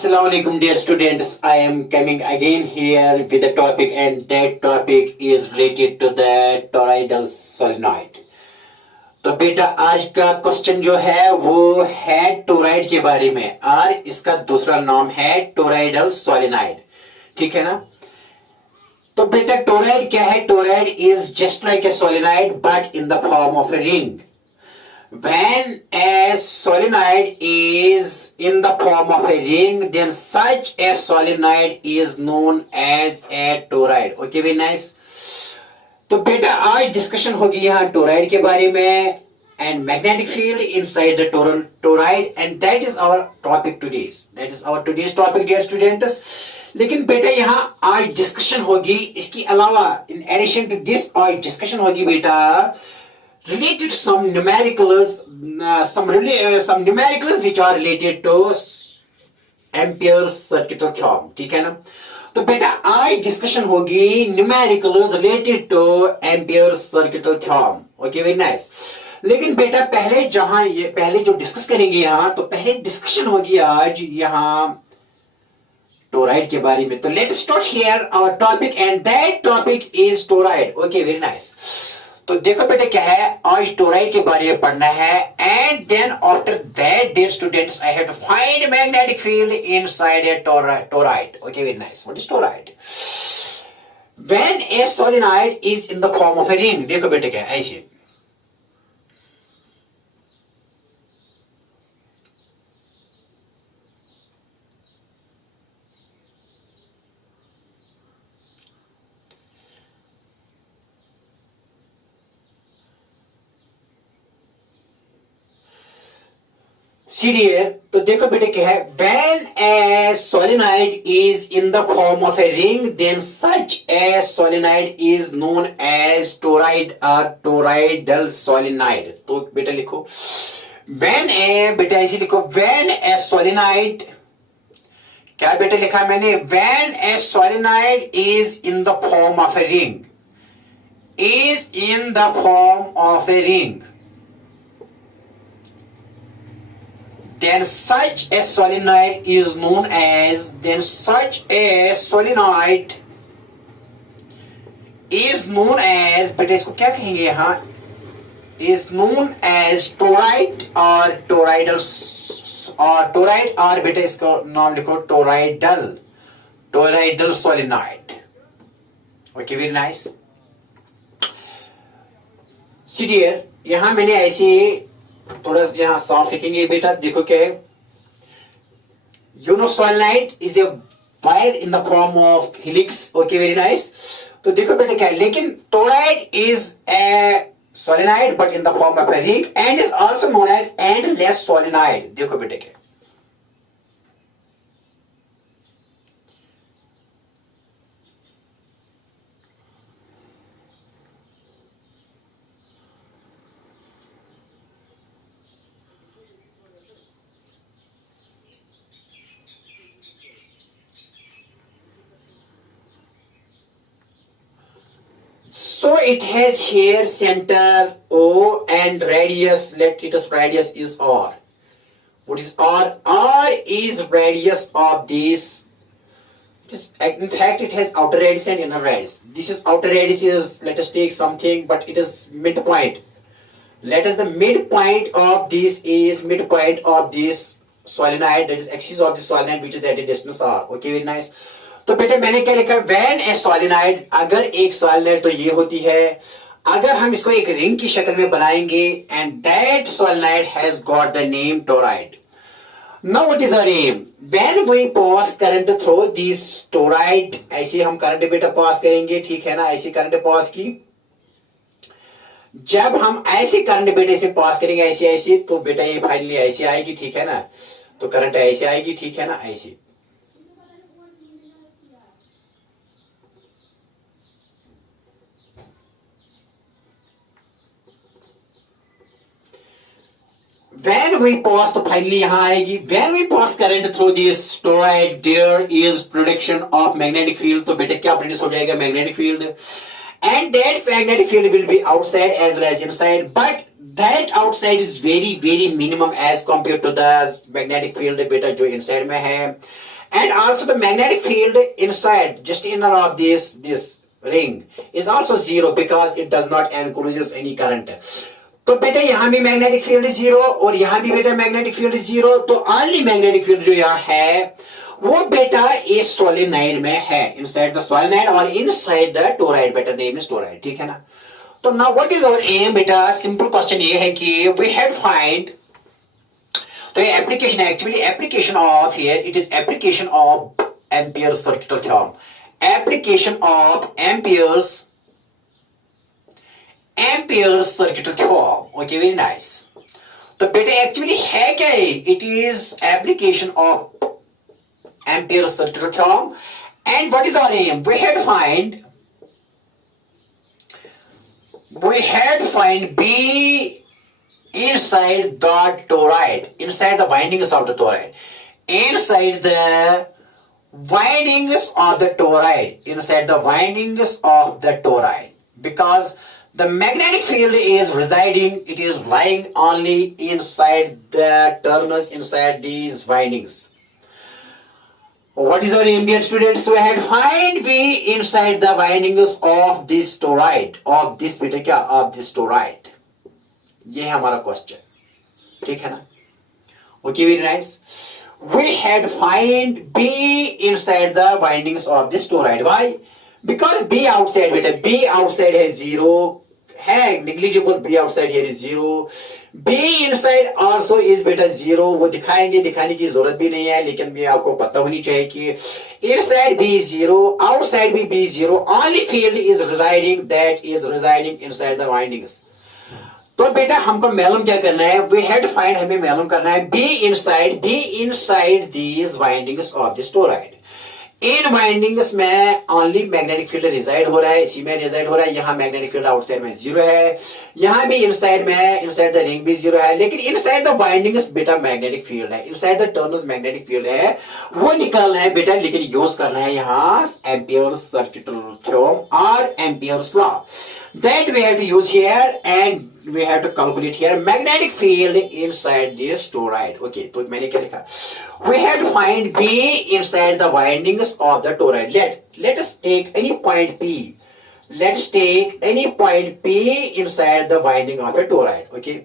Assalamu alaikum, dear students. I am coming again here with a topic, and that topic is related to the toroidal solenoid. तो बेटा आज का question जो है वो है टोराइड के बारे में, और इसका दूसरा नाम है टोराइडल सोलेनॉइड। ठीक है ना। तो बेटा टोराइड क्या है? Toroid is just like a solenoid but in the form of a ring. When a solenoid is in the form of a ring, then such a solenoid is known as a toroid. Okay, very nice. तो बेटा आज discussion होगी यहाँ toroid के बारे में and magnetic field inside the toroid, and that is our topic today's. That is our today's topic, dear students. लेकिन बेटा यहाँ आज डिस्कशन होगी, इसके अलावा in addition to this आज डिस्कशन होगी बेटा related some numericals, some numericals which are related to Ampere's circuital theorem. ठीक है ना। तो बेटा आज डिस्कशन होगी numericals related to Ampere's circuital theorem. Okay, very nice. लेकिन बेटा पहले जो डिस्कस करेंगे यहाँ, तो पहले डिस्कशन होगी आज यहाँ टोराइड के बारे में। तो let's start here our topic, and that topic is toroid. Okay, very nice. तो देखो बेटा क्या है, आज टोराइड के बारे में पढ़ना है, and then after that dear students I have to find magnetic field inside a toroid. Okay, very nice. What is toroid? When a solenoid is in the form of a ring, देखो बेटा क्या है, ऐसे सीरियर। तो देखो बेटे क्या है, when a solenoid is in the form of a ring, then such a solenoid is known as toroid or toroidal solenoid. तो बेटा लिखो बेटा ऐसे लिखो, when a solenoid, क्या बेटा लिखा मैंने, when a solenoid is in the form of a ring, is in the form of a ring, then such a solenoid is known as, then such a solenoid is known as, बेटा इसको क्या कहेंगे यहाँ, is known as toroid or toroidal, और toroid, और बेटा इसका नाम लिखो toroidal solenoid. Okay, very nice. See dear, यहाँ मैंने ऐसे थोड़ा यहाँ साफ लिखेंगे बेटा। देखो क्या है, solenoid is a wire in the form of helix. Okay, very nice. तो देखो बेटा क्या है, लेकिन toroid is a solenoid but in the form of a ring and is also known as endless solenoid. देखो बेटा क्या, so it has here center O and radius, let its radius is R. What is R? R is radius of this. In fact, it has outer radius and inner radius. This is outer radius is, let us take something, but it is midpoint. Let us the midpoint of this is midpoint of this solenoid, that is axis of the solenoid which is at a distance R. Okay, very nice. तो बेटा मैंने क्या लिखा, when a solenoid, अगर एक solenoid तो ये होती है, अगर हम इसको एक रिंग की शक्ल में बनाएंगे, and that solenoid has got the name toroid. Now what is a name? When we pass current through this toroid, ऐसे हम करंट बेटा पास करेंगे, ठीक है ना, ऐसे करंट पास की, जब हम ऐसे करंट बेटे से पास करेंगे ऐसे ऐसे, तो बेटा ये फाइनली ऐसे आएगी, ठीक है ना, तो करंट ऐसे आएगी, ठीक है ना, ऐसे। When we pass, तो फाइनली यहां आएगी, when we pass current through this toroid, there is production of magnetic field. तो बेटे क्या प्रोड्यूस हो जाएगा, magnetic field, and that magnetic field will be outside as well as inside, but that outside is very very minimum as compared to the magnetic field बेटा जो inside में है, and also the magnetic field inside, just inner of this ring is also zero because it does not encloses any current. तो बेटा यहाँ भी magnetic field zero और यहाँ भी बेटा मैग्नेटिक फील्ड जीरो, तो ओनली मैग्नेटिक फील्ड जो यहाँ है वो बेटा इस सोलेनोइड में है, इनसाइड द सोलेनोइड और इनसाइड द टोराइड, बेटा नेम इज टोराइड, ठीक है ना। तो now what is our aim बेटा, सिंपल क्वेश्चन ये है कि वी हैड फाइंड, तो ये एप्लीकेशन है, actually application of here it is application of Ampere circuital theorem, application of Ampere circuital theorem. Okay, very nice. तो बेटा एक्चुअली है क्या है, it is application of Ampere circuital theorem and what is our aim, we had find B inside the toroid, inside the windings of the toroid, inside the windings of the toroid, inside the windings of the toroid, because the magnetic field is residing, it is lying only inside the terminals, inside these windings. What is our ambient students? We have find V inside the windings of this toroid, of this बेटा क्या, of this toroid. ये है हमारा question, ठीक है ना। Okay, very nice. We had find B inside the windings of this toroid. Why? Because B outside बेटा, B outside है zero, है negligible, B outside here is zero. B inside also is बेटा zero. वो दिखाएंगे, दिखाने की जरूरत भी नहीं है, लेकिन भी आपको पता होनी चाहिए कि inside B is zero, outside भी B is zero. Only field is residing, that is residing inside the windings. तो बेटा हमको मालूम क्या करना है, वी हैड फाइंड, हमें मालूम करना है B inside these windings of this toroid. In windings में ओनली मैग्नेटिक फील्ड रिजाइड हो रहा है, इसी में रिजाइड हो रहा है। यहाँ मैग्नेटिक फील्ड आउटसाइड में जीरो है, यहाँ भी इनसाइड में है, इनसाइड द रिंग भी जीरो है, लेकिन इनसाइड द वाइंडिंग्स बेटा मैग्नेटिक फील्ड है, इनसाइड द टर्नल्स मैग्नेटिक फील्ड है, वो निकालना है बेटा, लेकिन यूज करना है यहाँ एम्पियर सर्किटल थ्योरम और Ampere's law, that we have to use here and we have to calculate here magnetic field inside this toroid. Okay, तो मैंने क्या लिखा, we have to find B inside the windings of the toroid. Let us take any point P. Let us take any point P inside the winding of a toroid. Okay,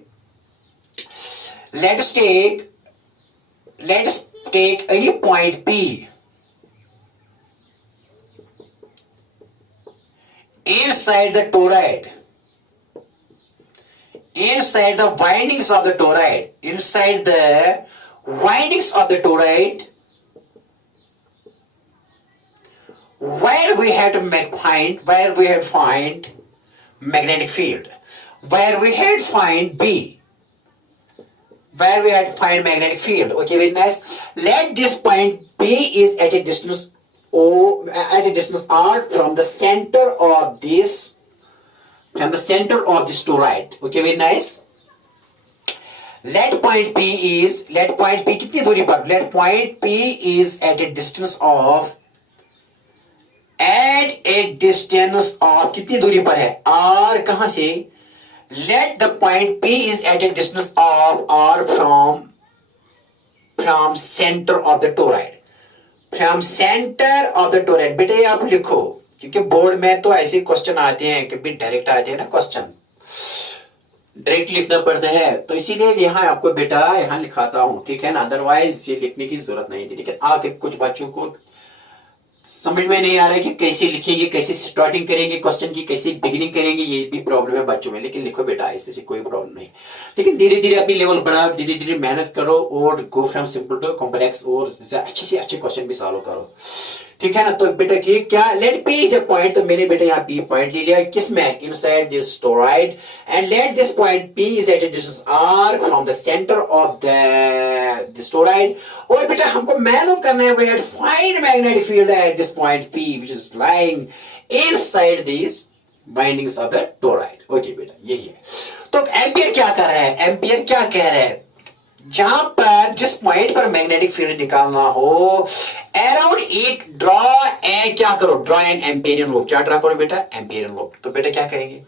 let us take any point P inside the toroid, inside the windings of the toroid, inside the windings of the toroid, where we have to find magnetic field, where we had find B, where we had find magnetic field. Okay, very nice. Let this point P is at a distance R from the center of this toroid. Okay, very nice. Let point P कितनी दूरी पर, let point P is at a distance of कितनी दूरी पर है, R कहां से, let the point P is at a distance of R from center of the toroid, from center of the toroid. बेटे आप लिखो, क्योंकि बोर्ड में तो ऐसे क्वेश्चन आते हैं कि डायरेक्ट आते हैं ना, क्वेश्चन डायरेक्ट लिखना पड़ता है, तो इसीलिए यहाँ आपको बेटा यहाँ लिखाता हूं, ठीक है ना, अदरवाइज ये लिखने की जरूरत नहीं थी। लेकिन आके कुछ बच्चों को समझ में नहीं आ रहा है कि कैसे लिखेंगे, कैसे स्टार्टिंग करेंगे क्वेश्चन की, कैसे बिगिनिंग करेंगे, ये भी प्रॉब्लम है बच्चों में। लेकिन लिखो बेटा, इससे कोई प्रॉब्लम नहीं, लेकिन धीरे धीरे अपनी लेवल बढ़ाओ, धीरे धीरे मेहनत करो और go from simple to complex और अच्छे से अच्छे क्वेश्चन भी सॉल्व करो, ठीक है ना। तो बेटा ठीक क्या, let P is a point, तो मैंने बेटा यहाँ पी पॉइंट ले लिया, किसमें, inside this toroid, and let this point P is at a distance R from the centre of this toroid. और बेटा हमको मालूम करना है, we have find magnetic field at this point P which is lying inside this bindings of the toroid. Okay बेटा, यही है। तो एम्पियर क्या कर रहा है, एम्पियर क्या कह रहा है, जहां पर जिस पॉइंट पर मैग्नेटिक फील्ड निकालना हो, अराउंड इट ड्रॉ क्या करो, ड्रॉ एन एम्पियरियन लूप। क्या ड्रॉ करो बेटा, एम्पियरियन लूप। तो बेटा क्या करेंगे,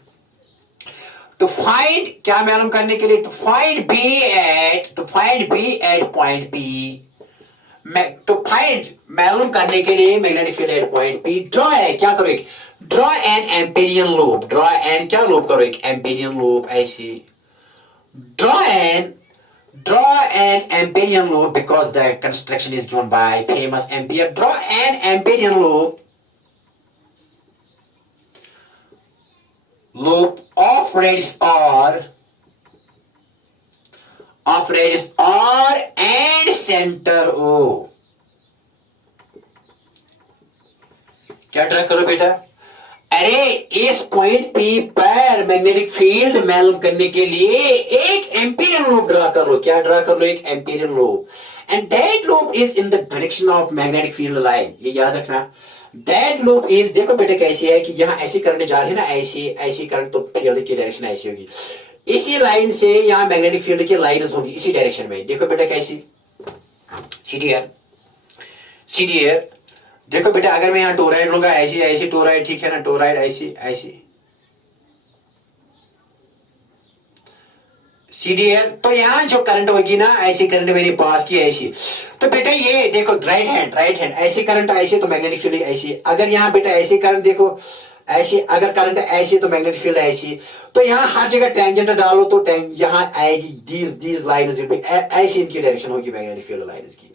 टू फाइंड, क्या मालूम करने के लिए, to find B at point B, तो फाइंड मालूम करने के लिए magnetic field at point P draw है, क्या करो एक draw an Amperian loop, draw an क्या लूप करो एक एम्पेरियन लूप ऐसे draw an Amperian loop because the construction is given by famous Ampere. Draw an Amperian loop of radius r and center O. क्या draw करो बेटा? अरे इस point P पर मैग्नेटिक फील्ड मालूम करने के लिए एक एम्पीरियन लूप ड्रा कर लो. क्या ड्रा कर लो? एक Amperian loop. And that loop is in the direction of magnetic field line. ये याद रखना. दैट लूप इज, देखो बेटा कैसी है कि यहाँ ऐसी करंट जा रही है ना, ऐसी करंट, तो फील्ड की डायरेक्शन ऐसी होगी. इसी लाइन से यहाँ मैग्नेटिक फील्ड की लाइन्स होगी इसी डायरेक्शन में. देखो बेटा कैसी, सीडीआर. देखो बेटा अगर मैं यहाँ टोराइड लूंगा ऐसी टोराइड, ठीक है ना, टोराइड ऐसी सीडीएल, तो यहाँ जो करंट होगी ना, ऐसी करंट मैंने पास की ऐसी. तो बेटा ये देखो राइट हैंड ऐसी करंट ऐसी, तो मैग्नेटिक फील्ड ऐसी. अगर यहाँ बेटा ऐसी करंट देखो ऐसी, अगर करंट ऐसी तो मैग्नेटिक फील्ड ऐसी. तो यहाँ हर जगह टेंजेंट डालो तो यहाँ आएगी दीज लाइन्स ऐसी, इनकी डायरेक्शन होगी मैग्नेटिक फील्ड लाइन्स की.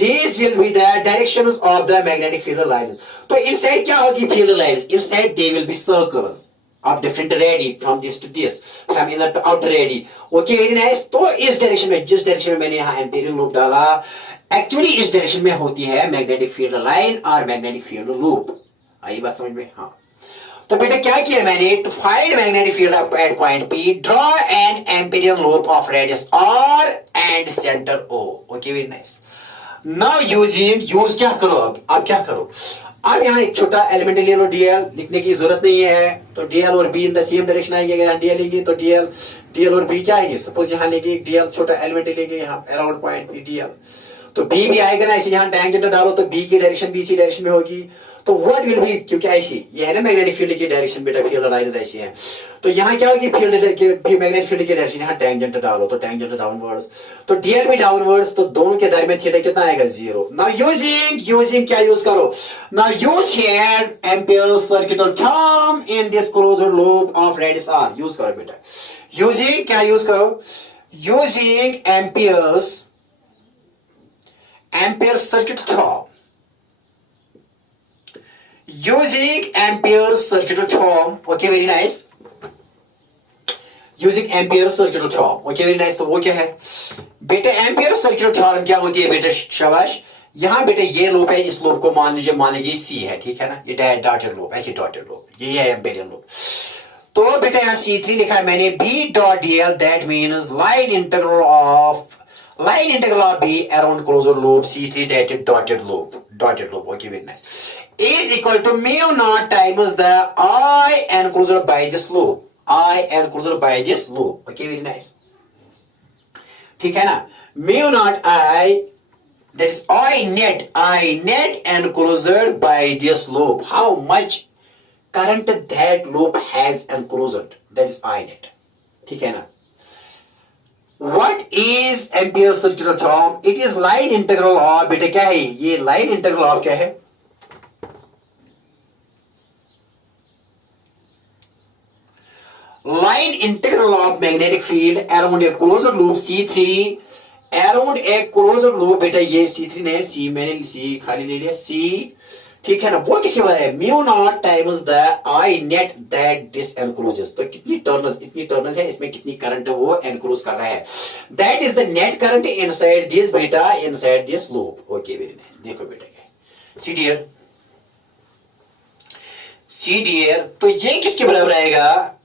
These will be the directions of the magnetic field lines. तो inside क्या होगी field lines? Inside they will be circles of different radii from this to this, from inner to outer radii. Okay, very nice. तो इस direction में, जिस direction में मैंने यहाँ एम्पीरियल लूप डाला, एक्चुअली इस डायरेक्शन में होती है मैग्नेटिक फील्ड लाइन और मैग्नेटिक फील्ड लूप. आई बात समझ में? हाँ. तो बेटा क्या किया मैंने, to find magnetic field at point P draw an Amperian loop of radius r and centre O. Okay, very nice. Now use क्या करो, अब क्या करो, अब यहाँ एक छोटा एलिमेंट ले लो, डीएल. लिखने की जरूरत नहीं है, तो डीएल और be in the same direction आएंगे. अगर यहाँ डीएल लेंगे तो डीएल और बी क्या आएंगे, सपोज यहाँ लेंगे डीएल छोटा एलिमेंट लेंगे यहाँ अराउंड पॉइंट पी डीएल, तो बी भी आएगा ना ऐसे. यहाँ टैंजेंट डालो तो बी की डायरेक्शन भी इसी डायरेक्शन में होगी. तो व्हाट विल बी, क्योंकि ऐसी ये है ना मैग्नेटिक फील्ड की डायरेक्शन, बेटा फील्ड लाइंस ऐसी हैं. तो यहाँ क्या होगी फील्ड की, मैग्नेटिक फील्ड की डायरेक्शन, यहाँ टैंजेंट डालो तो टैंजेंट डाउनवर्ड्स, तो डीएल भी डाउनवर्ड्स, तो दोनों के दरमियान थीटा कितना आएगा, 0. नाउ यूजिंग क्या यूज करो, now use here amperes circuital thumb in this closed loop of radius r. Use करो बेटा. यूजिंग क्या यूज करो, using ampere circuit thumb, using Ampere's circuitous theorem. Okay, very nice. Using Ampere's circuitous theorem. Okay, very nice. तो वो क्या है बेटे, Ampere's circuitous theorem क्या होती है बेटे, शाबाश. यहाँ बेटे ये लूप है, इस लूप को मान लीजिए C है, ठीक है ना, ये डॉटेड लूप, ऐसी डॉटेड लूप, ये है एम्पेरियन लूप. तो बेटा यहाँ C3 लिखा है मैंने, B dot dl, that means line integral of B around closed loop C3 dotted loop. Okay, very nice. Is equal to mu naught times the I enclosed by this loop. Okay, very nice. ठीक है ना, mu naught I, that is I net enclosed by this loop. How much current that loop has enclosed, that is I net. ठीक है ना. What is Ampere's circuitous theorem? It is line integral of, बेटे क्या है ये, line integral of क्या है, line integral of magnetic field around a closed loop C3, around a closed loop. बेटा ये C3 ने C, मैंने C खाली ले लिया C, ठीक है ना. वो किसके बराबर है, mu not times the I net that this encloses. तो कितनी टर्न्स है इसमें, कितनी करंट वो एनक्लोज कर रहा है, that is the net current inside this बेटा, inside this loop. Okay, very nice. देखो बेटा क्या सीडीआर, तो ये किसके बराबर आएगा,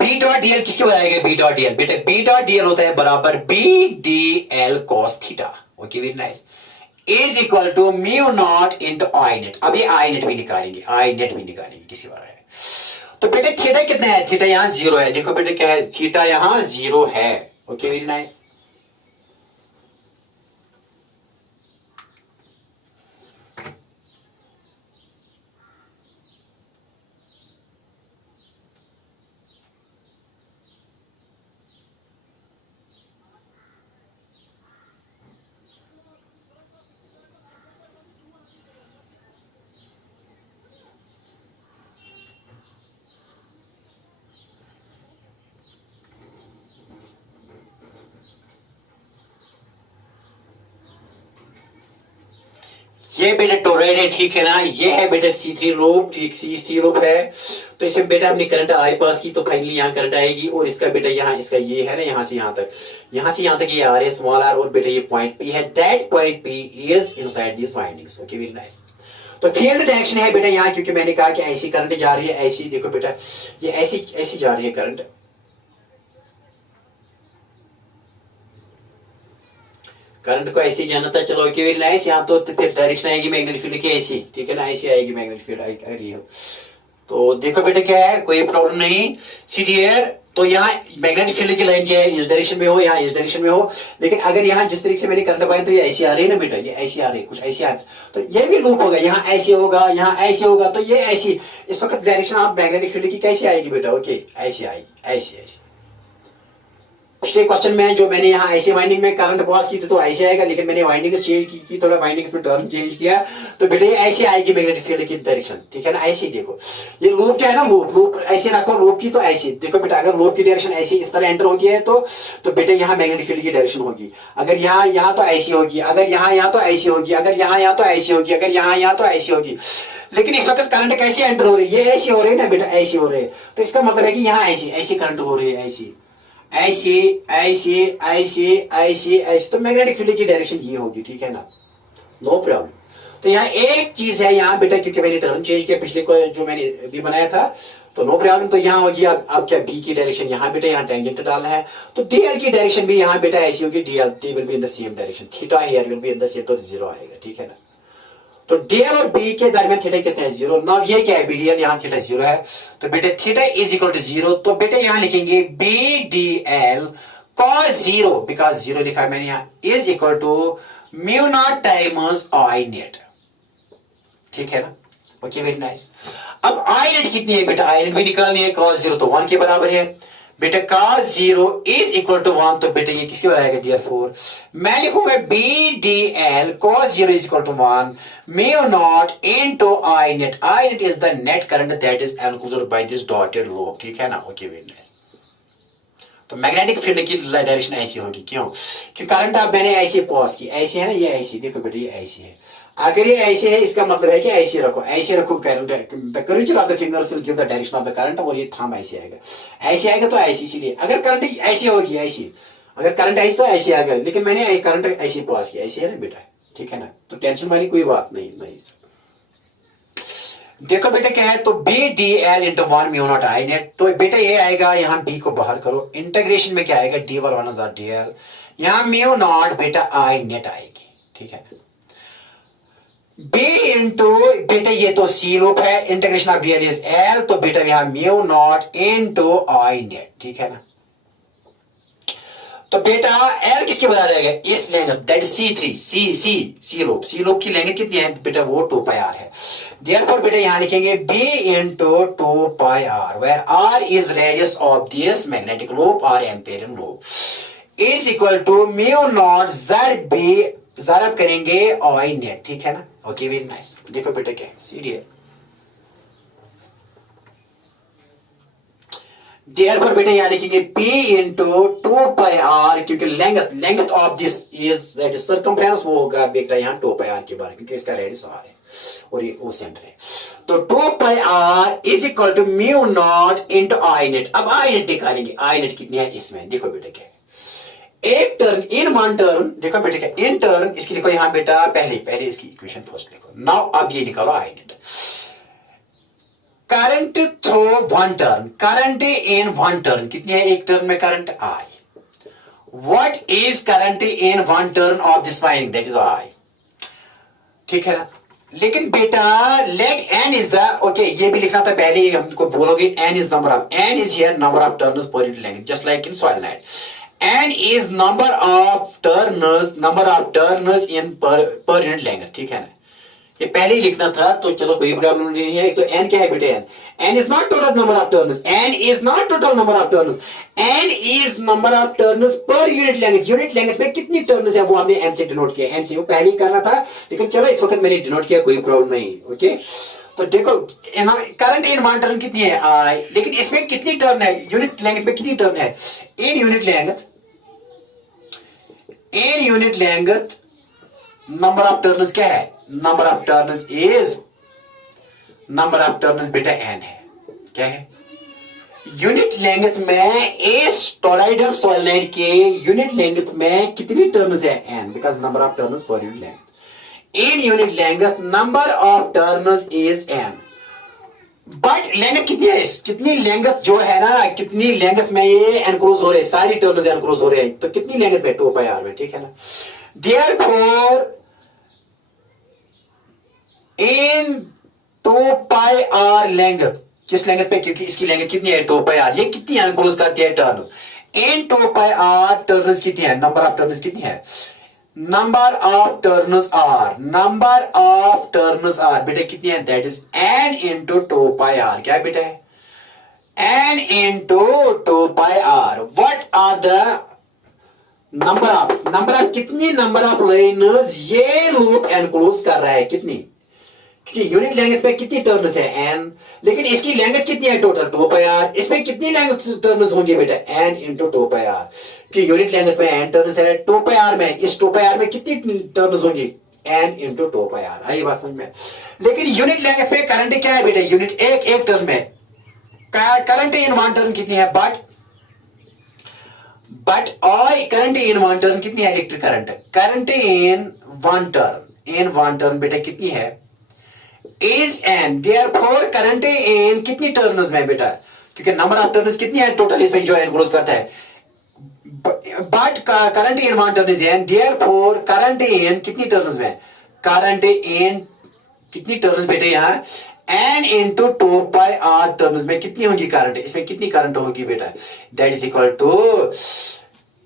बी डॉट डीएल किसके बराबर आएगा, बी डॉट डीएल. बेटा बी डॉट डीएल होता है बराबर B D L cos theta. Okay, very nice. Is equal to mu naught into I net. अब ये आई नेट भी निकालेंगे, किसी बार है. तो बेटा थीटा कितना है, थीटा यहाँ 0 है. देखो बेटा क्या है, थीटा यहाँ 0 है. Okay, very nice. ये बेटा टोरॉइड है, ठीक है ना। ये है बेटा C3 लूप, ठीक, सी लूप है। तो इसमें बेटा हमने करंट आई पास की, तो फाइनली यहाँ करंट आएगी, और इसका बेटा यहाँ, इसका ये है ना, यहाँ से यहाँ तक, यहाँ से यहाँ तक ये आर है, स्मॉल आर, और बेटा ये पॉइंट पी है। That point P is inside this windings. Okay, very nice. तो फील्ड डायरेक्शन है बेटा यहाँ, क्योंकि मैंने कहा कि ऐसी करंट जा रही है, ऐसी देखो बेटा, ये ऐसी ऐसी जा रही है करंट, करंट को ऐसे जाना था। चलो ओके, वेरी नाइस। यहाँ तो फिर डायरेक्शन आएगी मैग्नेटिक फील्ड की ऐसी, ठीक है ना, ऐसी आएगी मैग्नेटिक फील्ड आ रही हो। तो देखो बेटा क्या है, कोई प्रॉब्लम नहीं, सीधी है। तो यहाँ मैग्नेटिक फील्ड की लाइन चाहे इस डायरेक्शन में हो या इस डायरेक्शन में हो, लेकिन अगर यहाँ जिस तरीके से मैंने करंट पाया, तो ये ऐसी आ रही है ना बेटा, ये ऐसी आ रही है, कुछ ऐसी आ रही है, तो ये भी लूप होगा, यहाँ ऐसे होगा, यहाँ ऐसे होगा, तो ये ऐसी, इस वक्त डायरेक्शन आप मैग्नेटिक फील्ड की कैसे आएगी बेटा, ओके, ऐसी आएगी, ऐसी ऐसी। पिछले क्वेश्चन में जो मैंने यहाँ ऐसे वाइंडिंग में करंट पास की थी तो ऐसे आएगा, लेकिन मैंने वाइंडिंग चेंज की, थोड़ा वाइंडिंग्स में टर्न चेंज किया, तो बेटे ऐसे आएगी मैग्नेटिक फील्ड की डायरेक्शन, ठीक है ना। ऐसे देखो, ये लूप जो है ना, लूप ऐसे रखो, लूप की तो ऐसे देखो बेटा, अगर लूप की डायरेक्शन ऐसी इस तरह एंटर होगी है, तो बेटे यहाँ मैग्नेटिक फील्ड की डायरेक्शन होगी। अगर यहाँ तो ऐसी होगी, अगर यहाँ तो ऐसी होगी, अगर यहाँ तो ऐसी होगी, अगर यहाँ तो ऐसी होगी। लेकिन इस वक्त करंट कैसे एंटर हो रही है, ये ऐसी हो रही है ना बेटा, ऐसी हो रही है, तो इसका मतलब है कि यहाँ ऐसी ऐसी करंट हो रही है, ऐसी ऐसी ऐसी ऐसी ऐसी ऐसी, तो मैग्नेटिक फील्ड की डायरेक्शन ये होगी, ठीक है ना, नो प्रॉब्लम। तो यहाँ एक चीज है यहाँ बेटा, क्योंकि मैंने टर्न चेंज किया पिछले को जो मैंने भी बनाया था, तो नो प्रॉब्लम। तो यहाँ होगी अब क्या, बी की डायरेक्शन यहाँ बेटा, यहाँ टेंजेंट डालना है, तो डीएल की डायरेक्शन भी यहाँ बेटा ऐसी होगी, DL will be in the same direction, theta here will be in the same, तो जीरो आएगा, ठीक है ना। तो डीएल और बी के दरमियान थीटा कितना है, जीरो। नाउ ये क्या है, बीडीएल, यहाँ थीटा जीरो है, तो बेटे theta is equal to zero, तो बेटे यहाँ लिखेंगे B D L cos zero, because zero लिखा है मैंने यहाँ, is equal to mu not times I net, ठीक है ना। Okay, very nice. अब आई नेट कितनी है बेटा, आई नेट भी निकालनी है, कॉस जीरो तो 1 के बराबर है बेटा, cos zero is equal to 1, तो बेटा ये किसके बराबर आएगा, देयरफॉर मैं लिखूंगा B D L cos zero is equal to 1 mu not into I net. I net is the net current that is enclosed by this dotted loop, ठीक है ना। Okay, very nice. तो मैग्नेटिक फील्ड की direction ऐसी होगी, क्यों, कि current अब मैंने ऐसे पास की, ऐसी है ना, ये ऐसी देखो बेटा, ये ऐसी है। अगर ये ऐसे है, इसका मतलब है कि ऐसे रखो, ऐसे रखो current, the curvature of the fingers will give the direction of the current, और ये थंब ऐसे आएगा, ऐसे आएगा तो ऐसे, इसीलिए अगर करंट ऐसी होगी, ऐसी अगर करंट ऐसी तो ऐसे आएगा, लेकिन मैंने करंट ऐसे पास किया, ऐसे है ना बेटा, ठीक है ना, तो टेंशन वाली कोई बात नहीं। देखो बेटा क्या है, तो B D L into 1 mu not I net, तो बेटा ये आएगा, यहाँ बी को बाहर करो, इंटीग्रेशन में क्या आएगा, डी वर 1 डी एल, यहाँ म्यू नॉट बेटा आई नेट आएगी, ठीक है। बी इंटू बेटा ये तो सी लूप है, integration of D L is L, तो बेटा यहाँ mu naught into I net, ठीक है ना। तो बेटा एल किसके बराबर आएगा, इस length that C3 C loop की लेंथ कितनी है बेटा, वो 2 पाई आर है। देयरफॉर बेटा यहां लिखेंगे B into 2 pi r, where r is radius of this magnetic loop or amperian loop, is equal to mu naught ZB, ज़रब करेंगे I net, ठीक है ना। Okay, very nice. देखो बेटा क्या है, सीरियल देयरफॉर बेटा यहां लिखेंगे P into 2 pi r, क्योंकि length of this is that is circumference, वो होगा बेटा यहां 2 pi r के बारे, क्योंकि इसका रेडियस r है और ये ओ सेंटर है। तो 2 pi r is equal to mu not into I net. अब आई नेट निकालेंगे, आई नेट कितनी है इसमें, देखो बेटा क्या है, एक टर्न इन वन टर्न, देखो बेटा क्या इन टर्न, इसकी लिखो यहां बेटा, पहले इसकी इक्वेशन फर्स्ट लिखो। नाउ अब ये निकालो I net, current through one turn, current in one turn कितनी है, एक टर्न में current I, what is current in one turn of this winding, that is I, ठीक है ना। लेकिन बेटा let N is the, okay ये भी लिखना था पहले, हमको बोलोगे N is number of, N is here number of turns per unit length, just like in solenoid, N is number of turns in पर यूनिट लेंथ, ठीक है ना। ये पहले ही लिखना था, तो चलो कोई प्रॉब्लम नहीं है। तो n क्या है बेटे, n is not total number of turns, n is not total number of turns, n is number of turns per unit length, unit length में कितनी टर्न्स है वो हमने n से डिनोट किया, n से वो पहले ही करना था, लेकिन चलो इस वक्त मैंने डिनोट किया, कोई प्रॉब्लम नहीं। ओके, तो देखो करंट इन वन टर्न कितनी है I, लेकिन इसमें कितनी टर्न है, यूनिट लेंथ में कितनी टर्न है, in unit length number of turns क्या है, number of turns is, number of turns बेटा n है। क्या है? यूनिट लेंथ में इस टोरॉइडल सॉलिनॉइड के यूनिट लेंथ में कितनी टर्न्स है? n, because number of turns per unit length. In unit length number of turns is n, but length कितनी है? कितनी लेंथ जो है ना, कितनी लेंथ में ये एनक्लोज हो रहे हैं, सारी टर्न्स एनक्लोज हो रहे हैं, तो कितनी लेंथ में? 2πr में, ठीक है ना। देयरफॉर इन 2πr लेंथ, किस लेंथ पे? क्योंकि इसकी लेंथ कितनी है? 2πr। ये कितनी एनक्लोज करती है? टर्न्स। इन 2πr टर्न्स कितनी है? नंबर ऑफ टर्न्स कितनी है? Number of turns are, number of turns are बेटा कितनी है? That is n into 2πr। क्या बेटा है? n into 2πr। What are the number of कितनी नंबर ऑफ लाइन्स ये लूप एनक्लोज कर रहा है? कितनी? क्योंकि यूनिट लेंथ पे कितनी टर्न्स है? n, लेकिन इसकी लेंथ कितनी है? Total 2πr। इसमें कितनी लेंथ टर्न्स होंगे बेटा? n into 2πr। कि यूनिट लेंथ पे n टर्न्स है, 2πr में, इस 2πr में कितनी टर्न्स होंगी? n into 2πr। आई बात समझ में? लेकिन यूनिट लेंथ पे करंट क्या है बेटा? यूनिट एक टर्न में करंट इन वन टर्न कितनी है? But I current in one turn कितनी है? Electric current in one turn बेटा कितनी है? Is n। देयरफॉर करंट इन कितनी टर्न्स में बेटा? क्योंकि नंबर ऑफ टर्न्स कितनी है टोटल इसमें जो एनक्लोज करता है, but current in one turn is n। Therefore current इन कितनी टर्न्स में? करंट इन कितनी टर्न्स बेटे? यहां n इंटू 2πr टर्न्स में कितनी होगी करंट? इसमें कितनी करंट होगी बेटा? That is equal to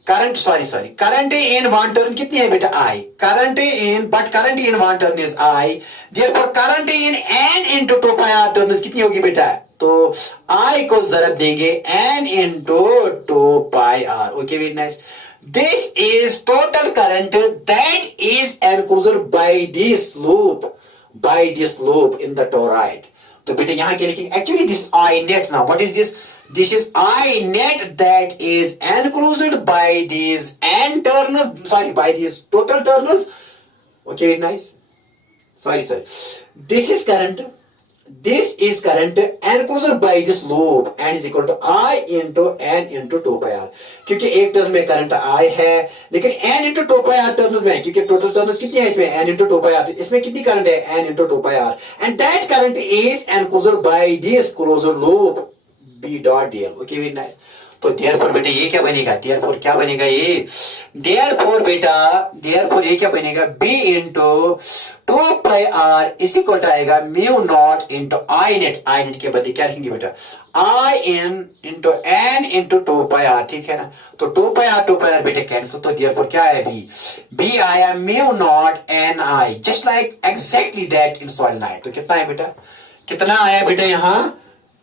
current, sorry current in one turn कितनी है बेटा? I। Current in one turn is I। Therefore current in n into 2πr turns कितनी होगी बेटा? तो I को जरब देंगे n into 2πr। Okay, very nice. This is total current that is enclosed by this loop in the toroid. तो बेटा यहां क्या लिखेंगे? Actually this I net। Now what is this? This is I net that is enclosed by these n turns, by these total turns. Okay, very nice. Sorry. This is current enclosed by this loop and is equal to I into n into 2πr। क्योंकि एक turn में current I है, लेकिन n into 2πr turns में, क्योंकि total turns कितनी है इसमें? n into 2πr। इसमें कितनी करंट है? n into 2πr। And that current is enclosed by this closed loop B dot dl। Okay, very nice. तो देयरफॉर बेटा ये क्या बनेगा? देयरफॉर क्या बनेगा ये? देयरफॉर ये क्या बनेगा? B इंटू 2πr इस इक्वल टू आएगा mu naught into I net के बदले क्या लिखेंगे बेटा? I into n into 2πr, ठीक है ना। तो 2πr बेटा कैंसिल, तो देयरफॉर क्या है? B आया mu naught ni, just like exactly that in solenoid. तो कितना है बेटा? कितना आया बेटा यहां?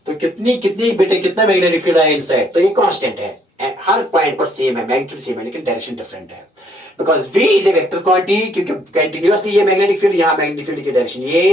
तो कितनी बेटे कितना मैग्नेटिक फील्ड है इनसाइड? तो ये कांस्टेंट है, हर पॉइंट पर सेम है, मैग्नीट्यूड सेम है, लेकिन डायरेक्शन डिफरेंट है। Because V is a vector quantity, क्योंकि कंटिन्यूअसली ये मैग्नेटिक फील्ड, यहाँ मैग्नेटिक फील्ड की डायरेक्शन ये,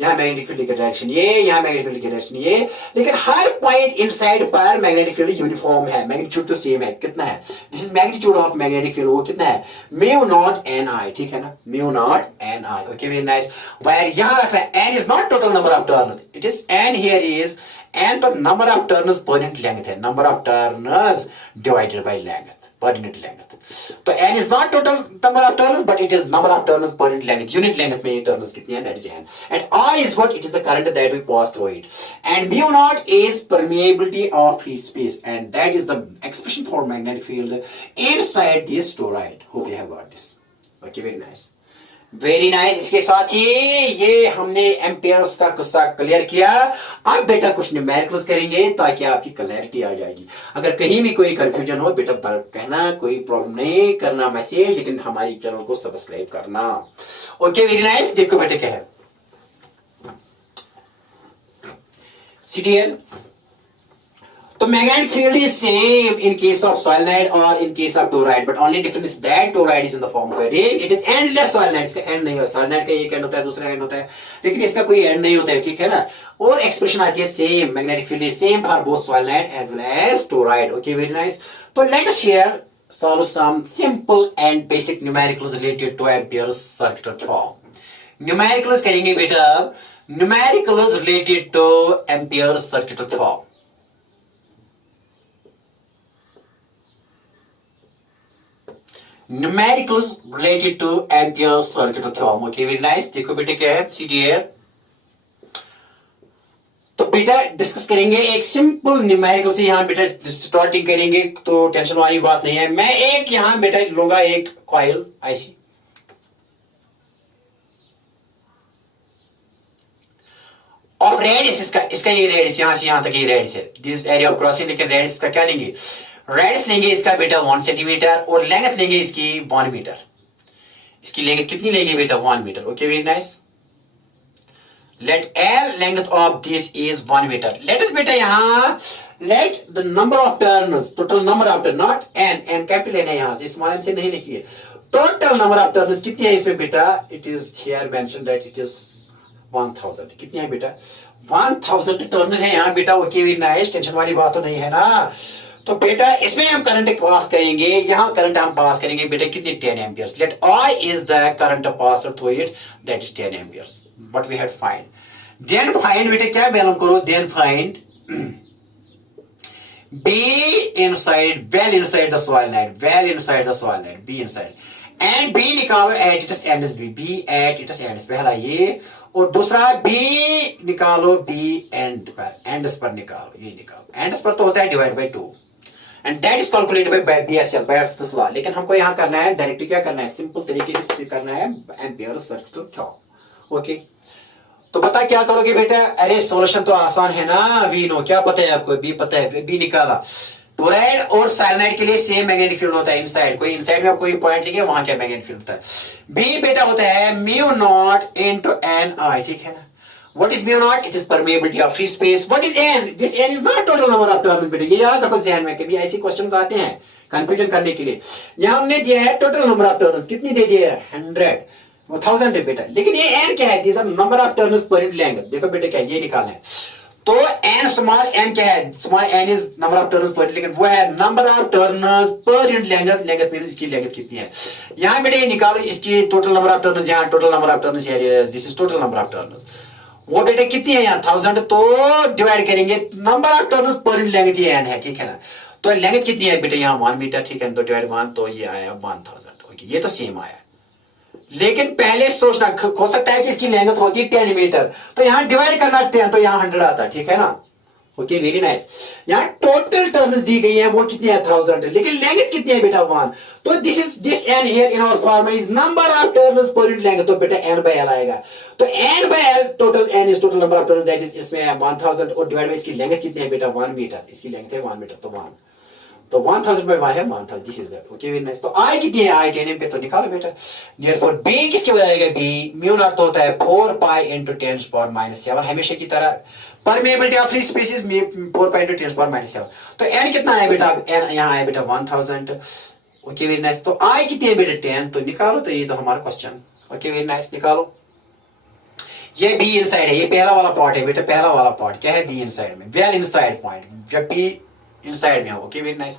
यहाँ मैग्नेटिक फील्ड की डायरेक्शन ये, यहाँ मैग्नेटिक फील्ड की डायरेक्शन ये, लेकिन हर पॉइंट इनसाइड पर मैग्नेटिक फील्ड यूनिफॉर्म है, मैग्नीट्यूड तो सेम है। कितना है? This is magnitude of magnetic field. वो कितना है? म्यू नॉट ni, ठीक है ना, mu naught ni। Okay, very nice. Wire यहां रखना है n is not total number of turn, it is n here is n, तो number of turns per unit length है, number of turns divided by length पर unit length. तो n is not total number of turns, but it is number of turns per unit length में turns कितनी है? That is n। And I is what? It is the current that we pass through it, and mu naught is permeability of free space, and that is the expression for magnetic field inside this toroid। Hope you have got this। Okay, very nice, very nice. इसके साथ ही ये हमने amperes का किस्सा clear किया। अब बेटा कुछ न्यूमेरिकल्स करेंगे ताकि आपकी क्लैरिटी आ जाएगी। अगर कहीं भी कोई कंफ्यूजन हो बेटा कहना, कोई प्रॉब्लम नहीं, करना मैसेज, लेकिन हमारी चैनल को सब्सक्राइब करना। Okay, very nice. देखो बेटे क्या है CTL। तो magnetic field is same in case of solenoid or in case of toroid, but only difference is that toroid is in the form of a ring, it is endless solenoid। इसका end नहीं होता, solenoid का एक end होता है, दूसरा end होता है, लेकिन इसका कोई end नहीं होता है, ठीक है ना। और एक्सप्रेशन आती है same, magnetic field is same for both solenoid as well as toroid। Okay, very nice। तो let us here solve some simple and basic numericals related to Ampere's circular form। Numericals करेंगे बेटा अब, numericals related two ampere circuit theorem. Numericals related two ampere circuit theorem. Okay very nice. देखो बेटा क्या है, सी dear, तो बेटा discuss करेंगे एक सिंपल न्यूमेरिकल से। यहां बेटा स्टार्टिंग करेंगे तो टेंशन वाली बात नहीं है। मैं एक यहां बेटा लूंगा एक कॉइल आईसी, ऑफ रेडियस इसका ये रेडियस यहां से यहां तक ये रेडियस है, दिस एरिया ऑफ क्रॉसिंग। लेकिन रेडियस का क्या लेंगे, रेडियस लेंगे इसका बेटा 1 सेंटीमीटर और लेंथ लेंगे इसकी 1 मीटर। इसकी लेंगे कितनी लेंगे बेटा 1 metre. Okay very nice. Let L length of this is 1 meter. Let us बेटा यहाँ let the number of turns, total number of turns, not n capital n है यहाँ से, स्मॉल n से नहीं लिखिए। टोटल नंबर ऑफ टर्न्स कितनी है इसमें बेटा, it is here mention that it is 1000। कितनी है बेटा 1000 टर्न्स है यहाँ बेटा। ओके वेरी नाइस, टेंशन वाली बात तो नहीं है ना। तो बेटा इसमें हम करंट पास करेंगे, यहाँ करंट हम पास करेंगे बेटा कितनी 10 amperes. Let I is the current passed through it, that is 10 amperes. But we had find. Then find बेटा क्या बैलम करो, then find B inside, well inside the soil net, well inside the soil net, B inside. And B निकालो at its ends, B at its ends, पहला ये, और दूसरा B निकालो B end पर, ends पर निकालो, ये निकालो, ends पर तो होता है divide by 2, and that is calculated by BSL, Byers law। लेकिन हमको यहाँ करना है डायरेक्ट, क्या करना है, सिंपल तरीके से करना है एम्पियर सर्किट थ्योरम। ओके, तो बता क्या करोगे बेटा, अरे सॉल्यूशन तो आसान है ना, वी नो, क्या पता है आपको, बी पता है, बी निकाला। टोराइड और साइनाइड के लिए सेम मैग्नेटिक फील्ड होता है इनसाइड, कोई इनसाइड में आप कोई पॉइंट लिखे वहां क्या मैग्नेटिक फील्ड होता है। बी बेटा होता है mu not into N I, ठीक है ना। What is mu nought, it is permeability of free space. What is N, this N is not total number of turns बेटा, ये याद रखो ध्यान में, कभी ऐसे क्वेश्चंस आते हैं कंफ्यूजन करने के लिए। यहां हमने दिया है टोटल नंबर ऑफ टर्न्स, कितनी दे दी है 100, वो 1000 है बेटा। लेकिन ये एन क्या है, this are number of turns per unit length. देखो बेटा क्या है, ये निकालना है। तो एन स्मॉल एन क्या है, small N is number of turns per, लेकिन वो है number of turns per unit length. Length means इसकी लेंथ कितनी है। यहां बेटा ये निकालो इसकी टोटल नंबर ऑफ टर्न्स, यहां टोटल नंबर ऑफ टर्न्स है, this is total number of turns. वो बेटा कितनी है यहाँ 1000, तो डिवाइड करेंगे number of turns per unit length, ये एन है, ठीक है ना। तो लेंथ कितनी है बेटा यहाँ 1 मीटर, ठीक है, तो डिवाइड 1, तो ये आया 1000। ओके, ये तो सेम आया। लेकिन पहले सोचना, हो सकता है कि इसकी लेंथ होती है 10 मीटर, तो यहां डिवाइड करना 10, तो यहां 100 आता है, ठीक है ना। Okay very nice. यहां टोटल टर्न्स दी गई है, वो कितनी है 1000, लेकिन लेंथ कितनी है बेटा 1। तो this N here in our formula is number of turns per unit length, तो बेटा n बाय l आएगा। तो n by l total n is total number of turns, that is इसमें 1000 और डिवाइड बाय इसकी लेंथ कितनी है बेटा 1 मीटर, इसकी लेंथ है 1 मीटर, तो 1, तो 1000 by 1 है 1000, this is that. Okay very nice. तो आई कितनी है, आई 10 एम्पियर, तो निकालो बेटा। देयरफॉर बी किसके बजाय आएगा, बी म्यू नॉट तो होता है 4 पाई इनटू 10 पावर -7, हमेशा की तरह। Permeability of free space is 4 pi into 10 power -7। तो n कितना है बेटा, n यहां है बेटा 1000। Okay very nice. तो आई कितनी है बेटा 10, तो निकालो। तो ये तो हमारा क्वेश्चन। ओके वेरी नाइस, निकालो। ये बी इनसाइड है, ये पहला वाला पार्ट है बेटा, पहला वाला पार्ट क्या है, बी इनसाइड में, वेल इनसाइड पॉइंट, जब बी इनसाइड में हो। Okay very nice.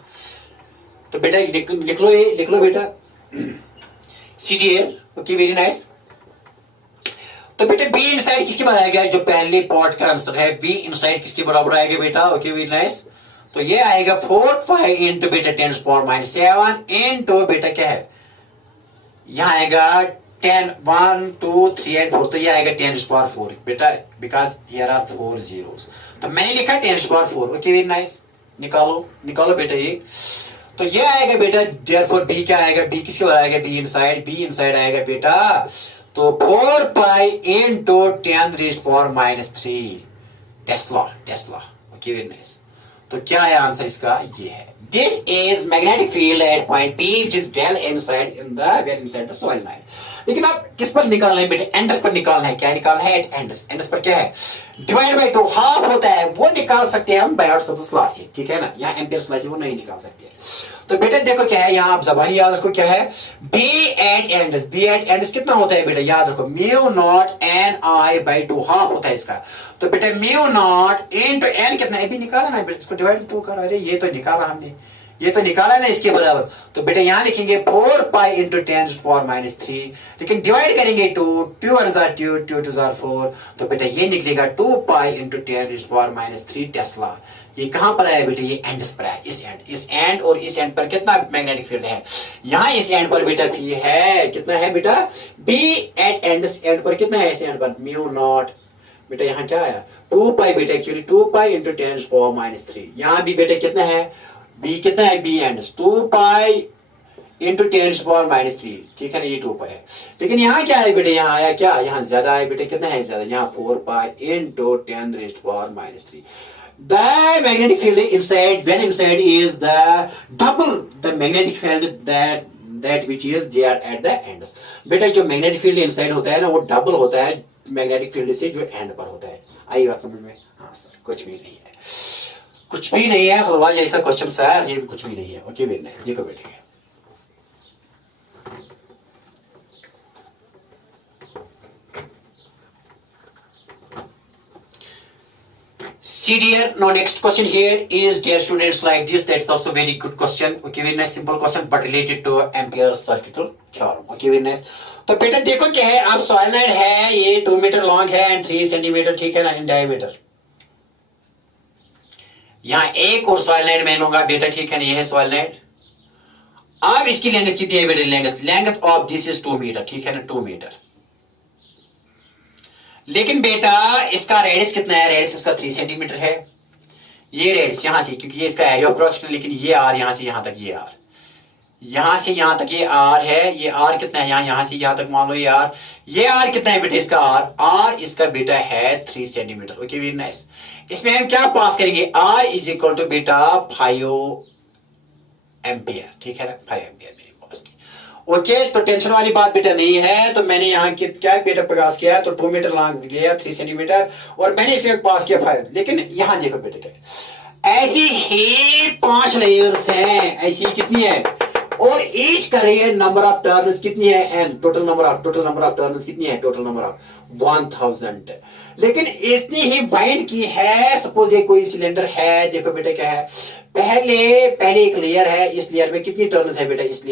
तो बेटा लिख लो, ये लिख लो बेटा C D L. Okay very nice. तो बेटा बी इनसाइड किसके बराबर आएगा, जो पहले पार्ट का आंसर है, बी इनसाइड किसके बराबर आएगा बेटा। Okay very nice. तो ये आएगा 4 पाई इनटू बेटा 10 पावर -7 इनटू बेटा क्या है, यहां आएगा 10 1 2 3 8 4, तो ये आएगा 10 पावर 4 बेटा, बिकॉज हियर आर 4 zeros, तो मैंने लिखा 10 पावर 4। Okay very nice. निकालो निकालो बेटा ये। तो ये आएगा बेटा, देयरफॉर बी क्या आएगा, बी किसके बराबर आएगा, बी इनसाइड, बी इनसाइड आएगा बेटा तो 4 पाई into 10 raised power -3 Tesla, Tesla. Okay very nice. तो क्या है आंसर इसका, ये है, this is magnetic field at point P which is well inside the soil night. लेकिन आप किस पर निकालना है बेटे, एंडस पर निकालना है। क्या निकालना है, एट एंडस। एंडस पर क्या है, डिवाइड बाय 2 हाफ होता है, वो निकाल सकते हैं हम बाय लॉ से, ठीक है ना। यहाँ एम्पियर्स लॉ से वो नहीं निकाल सकते। तो बेटा देखो क्या है, यहाँ आप जबानी याद रखो क्या है, B at ends. B at ends कितना होता है बेटा, याद रखो mu nought N I by 2 half होता है इसका। तो बेटा म्यू नॉट इनटू एन कितना है, भी निकाला ना बेटा, इसको डिवाइड 2 करो। अरे ये तो निकाला हमने, ये तो निकाला ना इसके बराबर, तो बेटा यहां लिखेंगे 4 पाई इंटू 10⁻³ लेकिन डिवाइड करेंगे 2 1 जार 2 2 2 जार 4, तो बेटा ये निकलेगा 2 पाई इंटू 10⁻³ टेस्ला। ये कहां पर है बेटा, ये एंड्स पर है, इस एंड और इस एंड पर कितना मैग्नेटिक फील्ड है, यहां इस एंड पर बेटा भी है, कितना है बेटा, बी एट एंड पर कितना है, इस एंड पर म्यू नॉट, बेटा यहाँ क्या आया 2 पाई, बेटा एक्चुअली 2 पाई इंटू 10⁻³ यहाँ भी बेटा कितना है, बी कितना है, बी एंड 2 पाई इंटू 10⁻³ ठीक है ना, ये 2 पाई है। लेकिन यहाँ क्या है बेटा, यहाँ आया क्या, यहाँ ज्यादा है बेटा, कितना है ज्यादा, यहाँ 4 pi into 10⁻³ The magnetic field inside, when inside is the double the magnetic field that which is there at the ends। बेटा जो मैग्नेटिक फील्ड इनसाइड होता है ना, वो डबल होता है मैग्नेटिक फील्ड से जो एंड पर होता है। आई बात समझ में? हाँ सर, कुछ भी नहीं है, कुछ भी नहीं है हलवान जैसा क्वेश्चन सर, ये भी कुछ भी नहीं है। ओके बेटा, देखो बेटे see dear, now next question here is dear students like this, that's also very good question। okay very nice, simple question but related to Ampere's circuitous theorem। okay very nice। तो बेटा देखो क्या है, अब solenoid है, ये 2 metre long है and 3 centimetre ठीक है ना इन डायमीटर। यहाँ एक और सॉलिनॉइड मैं लूंगा बेटा ठीक है ना, ये है सॉलिनॉइड। अब इसकी लेंथ कितनी है बेटा, length of this is 2 metre ठीक है ना, 2 मीटर। लेकिन बेटा इसका रेडियस कितना है, रेडियस इसका 3 सेंटीमीटर है। ये रेडियस यहां से, क्योंकि ये इसका एरिया ऑफ क्रॉस सेक्शन, लेकिन ये आर यहां से यहां तक, ये आर यहां से यहां तक ये आर है। ये आर कितना है, यहां से यहां तक मान लो ये आर कितना है बेटा, इसका आर इसका बेटा है 3 सेंटीमीटर। Okay very nice. इसमें हम क्या पास करेंगे, आर इज इक्वल टू बेटा 5 एम्पियर ठीक है ना, 5 एम्पियर मेरे पास की। ओके तो टेंशन वाली बात बेटा नहीं है। तो मैंने यहाँ क्या बेटा प्रकाश किया, तो 2 मीटर लॉन्ग लिया 3 सेंटीमीटर और मैंने इसमें पास किया 5। लेकिन यहाँ देखो बेटा क्या, ऐसी ही 5 लेयर्स हैं, ऐसी कितनी है, और ईच कर रही है नंबर ऑफ टर्न्स कितनी है, and total number of turns कितनी है, टोटल नंबर ऑफ 1000। लेकिन इतनी ही बाइंड की है। सपोज ये कोई सिलेंडर है, देखो बेटा क्या है, पहले एक लेयर है, इस लेयर में कितनी टर्न्स है बेटा, इस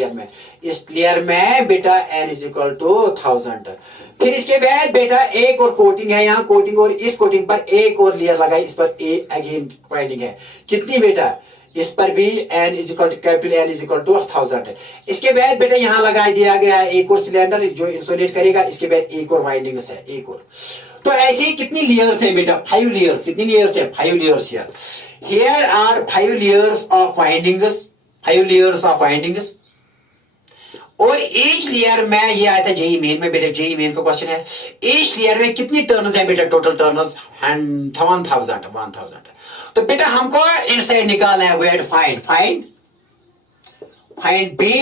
लेयर में बेटा n इज इक्वल टू 1000। फिर इसके बाद बेटा एक और कोटिंग है, यहाँ कोटिंग, और इस कोटिंग पर एक और लेयर लगाई, इस पर अगेन बाइंडिंग है, कितनी बेटा, इस पर भी n is equal to capital N is equal to 1000 है। इसके बाद बेटा यहाँ लगा दिया गया है एक और सिलेंडर जो इंसुलेट करेगा, इसके बाद एक और वाइंडिंग्स है, एक और। तो ऐसे ही कितनी लेयर्स है बेटा, 5 लेयर्स। कितनी लेयर्स है, 5 layers. Here are 5 layers of windings, 5 layers of windings. और ईच लेयर में, ये आया था जेई मेन में बेटा, जेई मेन का क्वेश्चन है, ईच लेयर में कितनी टर्न्स है बेटा, टोटल टर्न्स 1000। तो बेटा हमको इनसाइड निकालना है, weight find B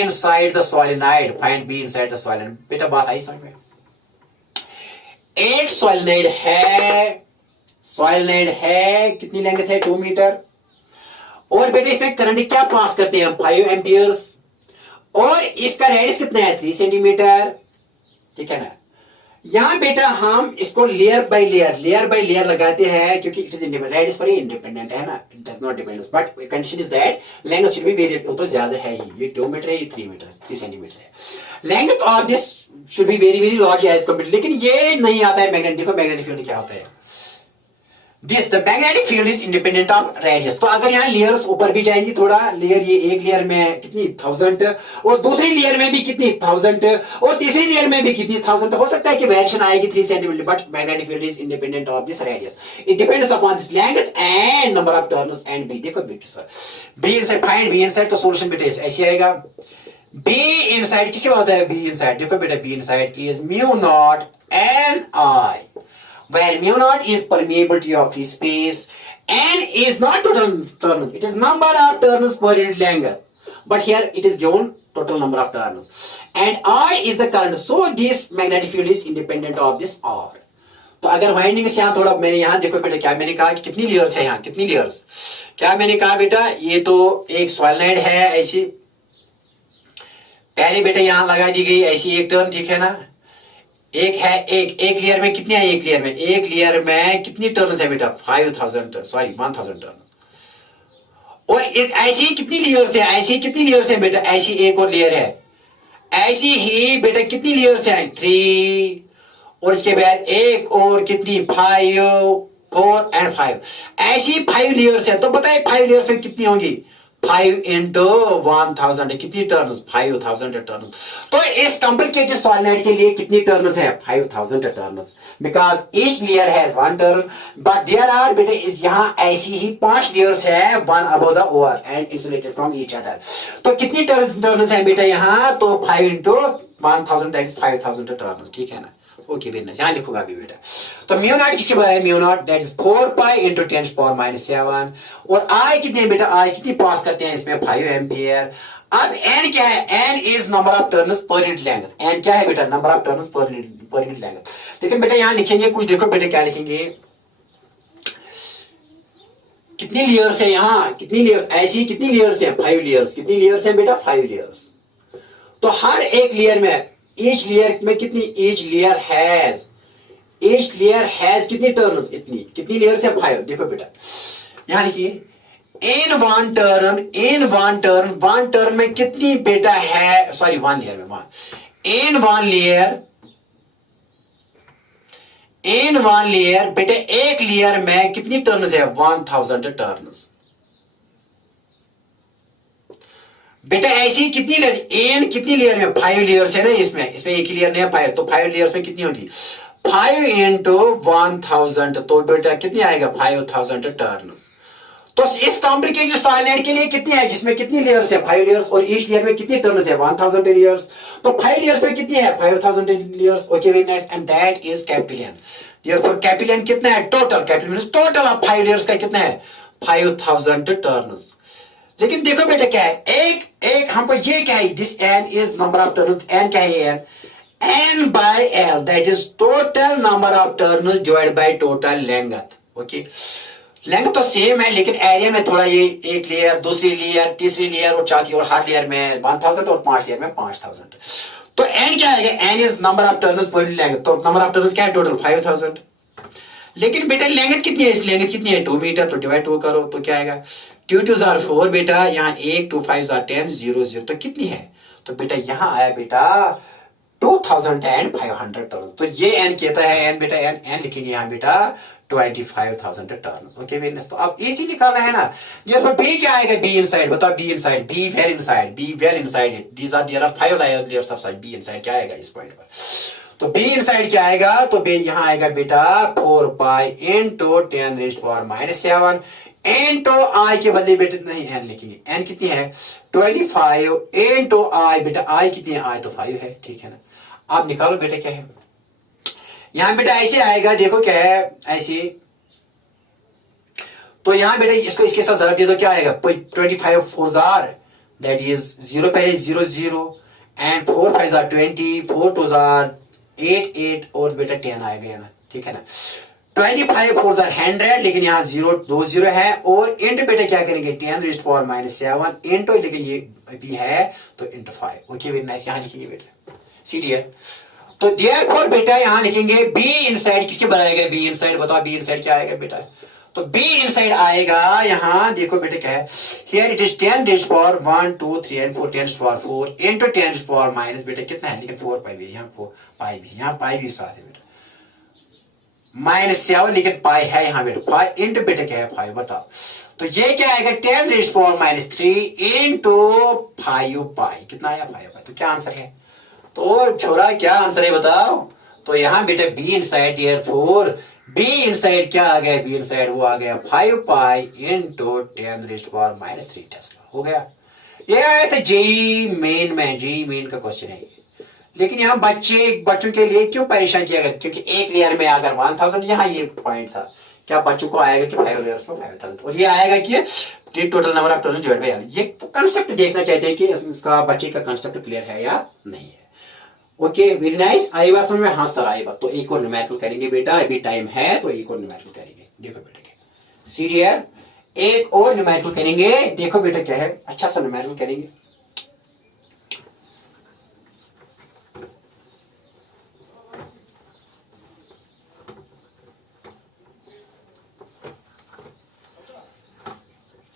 inside the solenoid, find B inside the solenoid. बेटा बात आई समझ में? एक सॉलिनॉइड है, कितनी लेंथ है, 2 मीटर, और बेटा इसमें करंट क्या पास करते हैं हम, 5 एम्पियर्स, और इसका रेडियस कितना है, 3 सेंटीमीटर ठीक है ना। यहां बेटा हम इसको लेयर बाय लेयर लगाते हैं, क्योंकि इट इज इंडिपेंडेंट, रेडियस पर ही इंडिपेंडेंट है ना, it does not depend, but condition is that length should be very, वो तो ज्यादा है ही, ये 2 मीटर है, ये 3 सेंटीमीटर है। Length of this should be very large as compared. लेकिन ये नहीं आता है मैग्नेटिक, देखो मैग्नेटिक फील्ड क्या होता है, this the magnetic field is independent of radius. तो अगर यहाँ लेयर्स ऊपर भी जाएंगी थोड़ा, लेयर ये एक लेयर में कितनी 1000, और दूसरी लेयर में भी कितनी 1000, और तीसरी लेयर में भी कितनी 1000, हो सकता है कि वेरिएशन आएगी 3 centimetre, but magnetic field is independent of this radius, it depends upon this length and number of turns and B. देखो B inside, find B inside, तो सॉल्यूशन बेटा ऐसे आएगा, बी इनसाइड किसके बाद होता है, बी इनसाइड, देखो बेटा be inside is mu nought N I, where mu naught is permeability of free space, n is not total turns, it is number of turns per unit length, but here it is given total number of turns, and I is the current, so this magnetic field is independent of this R। तो अगर winding से यहाँ थोड़ा, मैंने यहाँ देखो बेटा क्या मैंने कहा, कितनी लेयर्स है यहाँ, कितनी लेयर्स, क्या मैंने कहा बेटा, ये तो एक सॉलिनॉइड है ऐसी, पहले बेटा यहाँ लगा दी गई ऐसी एक टर्न ठीक है ना, एक है, एक लेयर में कितनी है, एक लेयर में कितनी टर्न्स है बेटा, 1000 टर्न। और एक ऐसी कितनी लेयर्स है, ऐसी कितनी लेयर्स है बेटा, ऐसी एक और लेयर है, ऐसी ही बेटा कितनी लेयर्स है, 3, और इसके बाद एक और कितनी, 5, 4 एंड 5, ऐसी 5 लेयर्स है। तो बताइए 5 लेयर्स में कितनी होंगी, 5 इंटू 1000 कितनी टर्न्स, 5000 टर्न्स। तो इस कॉम्प्लिकेटेड सॉलिनॉइड के लिए कितनी टर्न्स है, 5000 turns, because each layer has 1 turn, but there are बेटे इस यहाँ ऐसी ही 5 लेयर्स है, 1 above the over and insulated from each other. तो कितनी टर्न्स है बेटा यहाँ, तो 5 इंटू 1000 दैट इज 5000 टर्न्स, ठीक है ना। ओके बेटा यहां लिखूंगा अभी बेटा। तो म्यू नॉट किसके बराबर है, mu not that is 4 pi into 10⁻⁻⁷ और आई कितने बेटा, आई कितनी पास करते हैं इसमें, 5 एम्पियर। अब एन क्या है, N is number of turns per unit length, N क्या है बेटा, number of turns per unit length. लेकिन बेटा यहां लिखेंगे कुछ, देखो बेटा क्या लिखेंगे, कितनी लेयर्स है यहाँ, कितनी लेयर्स, ऐसी कितनी लेयर्स है, 5 लेयर्स, कितनी लेयर्स है बेटा, 5 लेयर्स। तो हर एक लेयर में, ईच लेयर में कितनी, ईच लेयर हैज कितनी टर्न्स, इतनी, कितनी लेयर्स है, 5। देखो बेटा यहां लिखिए, इन वन टर्न में कितनी बेटा है, सॉरी 1 लेयर में, इन वन लेयर बेटा एक लेयर में कितनी टर्न्स है, 1000 टर्न्स। बेटा ऐसी कितनी लेयर, एन कितनी लेयर में, 5 लेयर्स है ना, इसमें एक ही लेयर नहीं है 5, तो 5 लेयर्स में कितनी होगी, 5 इंटू 1000, तो बेटा कितनी आएगा, 5000 टर्न्स। तो इस कॉम्प्लिकेटेड सॉलिनॉइड के लिए कितनी है, जिसमें कितनी लेयर्स है, 5 लेयर्स, और ईच लेयर में कितनी टर्न्स है, 1000 लेयर्स। तो 5 लेयर्स में कितनी है, 5000 layers. Okay very nice, and that is capital N. Therefore capital N कितना है, total, capital means total of 5 layers का कितना है, 5000 टर्न्स। लेकिन देखो बेटा क्या है, एक हमको ये क्या है, this N is number of turns, N क्या है, N by L that is total number of turns divide by total length. Okay, length तो सेम है, लेकिन एरिया में थोड़ा ये, एक लेयर, दूसरी लेयर, तीसरी लेयर और चौथी, और हर लेयर में 1000 और 5 लेयर में 5000। तो एन क्या आएगा, N is number of turns per length, तो नंबर ऑफ टर्न्स क्या है, टोटल 5000। लेकिन बेटा लेंथ कितनी है, इस लेंथ कितनी है, 2 मीटर, तो डिवाइड 2 करो तो क्या आएगा, 2 2 जार 4 बेटा, यहाँ 1 2 5 जार 10 0 0, तो कितनी है, तो बेटा यहाँ आया बेटा 2500 टर्न। तो ये एन कहता है, एन बेटा एन लिखेंगे यहाँ बेटा 25,000 टर्न। Okay very nice. तो अब एसी निकालना है ना, ये बी क्या आएगा, बी इनसाइड, बताओ B inside, B where inside it, these are there are 5 layers of side, B inside क्या आएगा इस पॉइंट पर, तो बी इनसाइड क्या आएगा, तो बी यहाँ आएगा बेटा 4 पाई इंटू 10⁻⁷ इंटू आई के बदले बेटा नहीं एन लिखेंगे, एन कितनी है 25 इंटू आई, बेटा आई कितनी है, आई तो 5 है, ठीक है ना। आप निकालो बेटा क्या है, यहां बेटा ऐसे आएगा, देखो क्या है ऐसे, तो यहां बेटा इसको इसके साथ जरा दे दो, क्या आएगा 25 4 जार दैट इज 0 पहले 0 0 एंड 4 5 जार 20, 4 2 जार 8 8 और बेटा 10 आएगा ना, ठीक है ना। 25 4 जार 100, लेकिन यहाँ 0 2 0 है, और इंटू बेटा क्या करेंगे 10⁻⁷ इंटू, लेकिन ये भी है तो इंटू 5। ओके वेरी नाइस, यहाँ लिखेंगे बेटा सी डी है। तो देयरफॉर बेटा यहां लिखेंगे बी इनसाइड किसके बनाएगा, बी इनसाइड, बताओ बी इनसाइड क्या आएगा बेटा, तो बी इनसाइड आएगा यहां, देखो बेटा क्या है, here it is 10⁻1 2 3 and 4 10⁻4 into 10⁻⁻, बेटा कितना है, लेकिन 4 पाई भी, यहाँ 4 पाई भी, यहाँ पाई भी साथ है बेटा, -7, लेकिन पाई है यहाँ बेटा 5 इंटू बेटा क्या है 5, बताओ। तो ये क्या आएगा 10⁻³ इंटू 5 पाई, कितना आया 5 पाई, तो क्या आंसर है, तो छोरा क्या आंसर है बताओ। तो यहां बेटा be inside, therefore B inside क्या आ गया, बी इनसाइड वो आ गया 5 पाई इंटू 10⁻³ टेस्ला, हो गया। ये आया था जेई मेन में, जेई मेन का क्वेश्चन है ये। लेकिन यहाँ बच्चों के लिए क्यों परेशान किया गया, क्योंकि एक लेयर में अगर 1000, यहाँ ये पॉइंट था, क्या बच्चों को आएगा कि 5 लेयर्स में 5000, और ये आएगा कि total number of turns divide bye, ये कंसेप्ट देखना चाहते हैं कि इसका बच्चे का कंसेप्ट क्लियर है या नहीं है। ओके वेरी नाइस, आई बात समझ में, हाँ सर आई बात। तो एक और न्यूमेरिकल करेंगे बेटा, अभी टाइम है तो एक और न्यूमेरिकल करेंगे, देखो बेटा क्या सीरियर, एक और न्यूमेरिकल करेंगे, देखो बेटा क्या है, अच्छा सा न्यूमेरिकल करेंगे।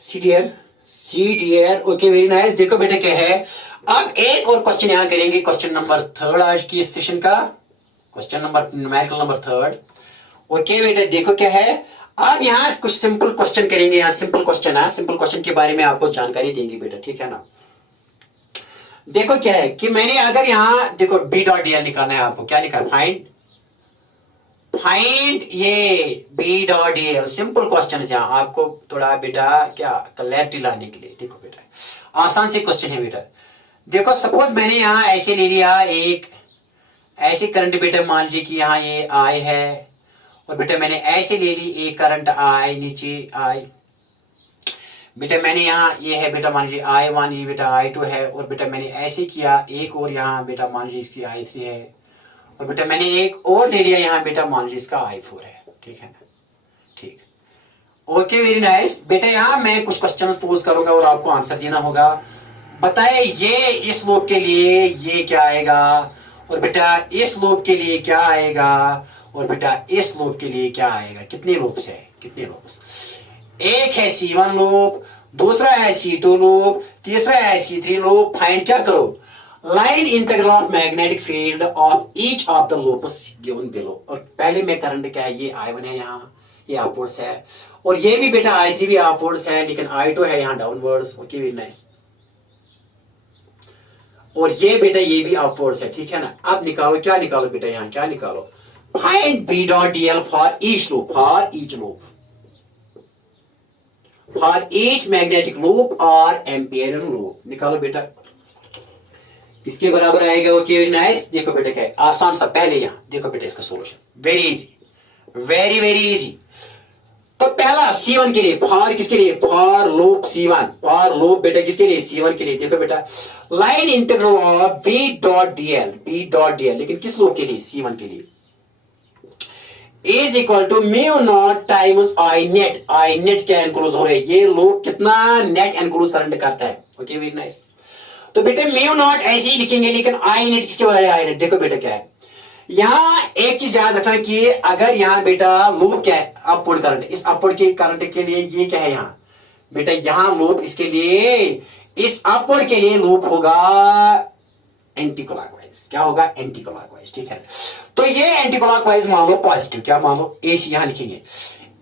सीरियर CDL। Okay, very nice. देखो बेटा क्या है, अब एक और क्वेश्चन यहां करेंगे, क्वेश्चन नंबर 3 आज की इस सेशन का, question number numerical number 3। Okay बेटा देखो क्या है, अब यहाँ कुछ सिंपल क्वेश्चन करेंगे। यहाँ सिंपल क्वेश्चन है, सिंपल क्वेश्चन के बारे में आपको जानकारी देंगे बेटा, ठीक है ना। देखो क्या है कि मैंने अगर यहाँ देखो B.dl निकालना है आपको, क्या लिखा है, फाइंड ये B.dl। सिंपल क्वेश्चन है, यहाँ आपको थोड़ा बेटा क्या क्लैरिटी लाने के लिए। देखो बेटा आसान से क्वेश्चन है बेटा। देखो सपोज मैंने यहाँ ऐसे ले लिया एक ऐसे करंट बेटा, मान लीजिए कि यहाँ ये I है, और बेटा मैंने ऐसे ले ली एक करंट I, नीचे I बेटा, मैंने यहाँ ये है बेटा, मान लीजिए I1, ये बेटा I2 है, और बेटा मैंने ऐसे किया एक और यहाँ बेटा मान लीजिए इसकी I3 है, और बेटा मैंने एक और ले लिया यहाँ बेटा, मान लीजिए इसका I4 है, ठीक है ना, ठीक। ओके वेरी नाइस बेटा। यहाँ मैं कुछ क्वेश्चन पोज करूंगा और आपको आंसर देना होगा। बताए ये इस लूप के लिए ये क्या आएगा, और बेटा इस लूप के लिए क्या आएगा, और बेटा इस लूप के लिए क्या आएगा। कितने लूप्स है, कितने लूप्स, एक है C1 लूप, दूसरा है C2 लूप, तीसरा है C3 लूप। फाइंड क्या करो, line integral of magnetic field of each of the loops given below. और पहले में करंट क्या है, ये I1 है, यहाँ ये अपवर्ड्स है, और ये भी बेटा I3 भी अपवर्ड्स है, लेकिन I2 है यहाँ डाउनवर्ड्स। Okay very nice. और ये बेटा ये भी अपवर्ड्स है, ठीक है ना। अब निकालो, क्या निकालो बेटा, यहाँ क्या निकालो, find B.dl for each loop, for each loop, for each magnetic loop और एम्पियरन लूप। निकालो बेटा, इसके बराबर आएगा। Okay very nice. देखो बेटा क्या है, आसान सा। पहले यहां देखो बेटा इसका solution, very easy, very very easy. तो पहला C1 के लिए, फॉर किसके लिए, for loop C1, for loop बेटा किसके लिए, C1 के लिए। देखो बेटा लाइन इंटीग्रल ऑफ B.dl, लेकिन किस लूप के लिए, C1 के लिए, is equal to mu not times I net क्या एनक्लोज हो रहा है, ये लूप कितना नेट एनक्लोज करंट करता है। Okay very nice. तो बेटे म्यू नॉट ऐसे ही लिखेंगे, लेकिन I नेट किसके बारे में, I नेट। देखो बेटा क्या है, यहां एक चीज याद रखना कि अगर यहां बेटा लूप क्या है, अपवर्ड करंट, इस अपवर्ड के करंट के लिए ये क्या है यहाँ बेटा, यहां लूप इसके लिए, इस अपवर्ड के लिए लूप होगा एंटी क्लॉकवाइज। क्या होगा, एंटी क्लॉकवाइज, ठीक है। तो ये एंटी क्लॉकवाइज मान लो पॉजिटिव, क्या मान लो, AC यहां लिखेंगे।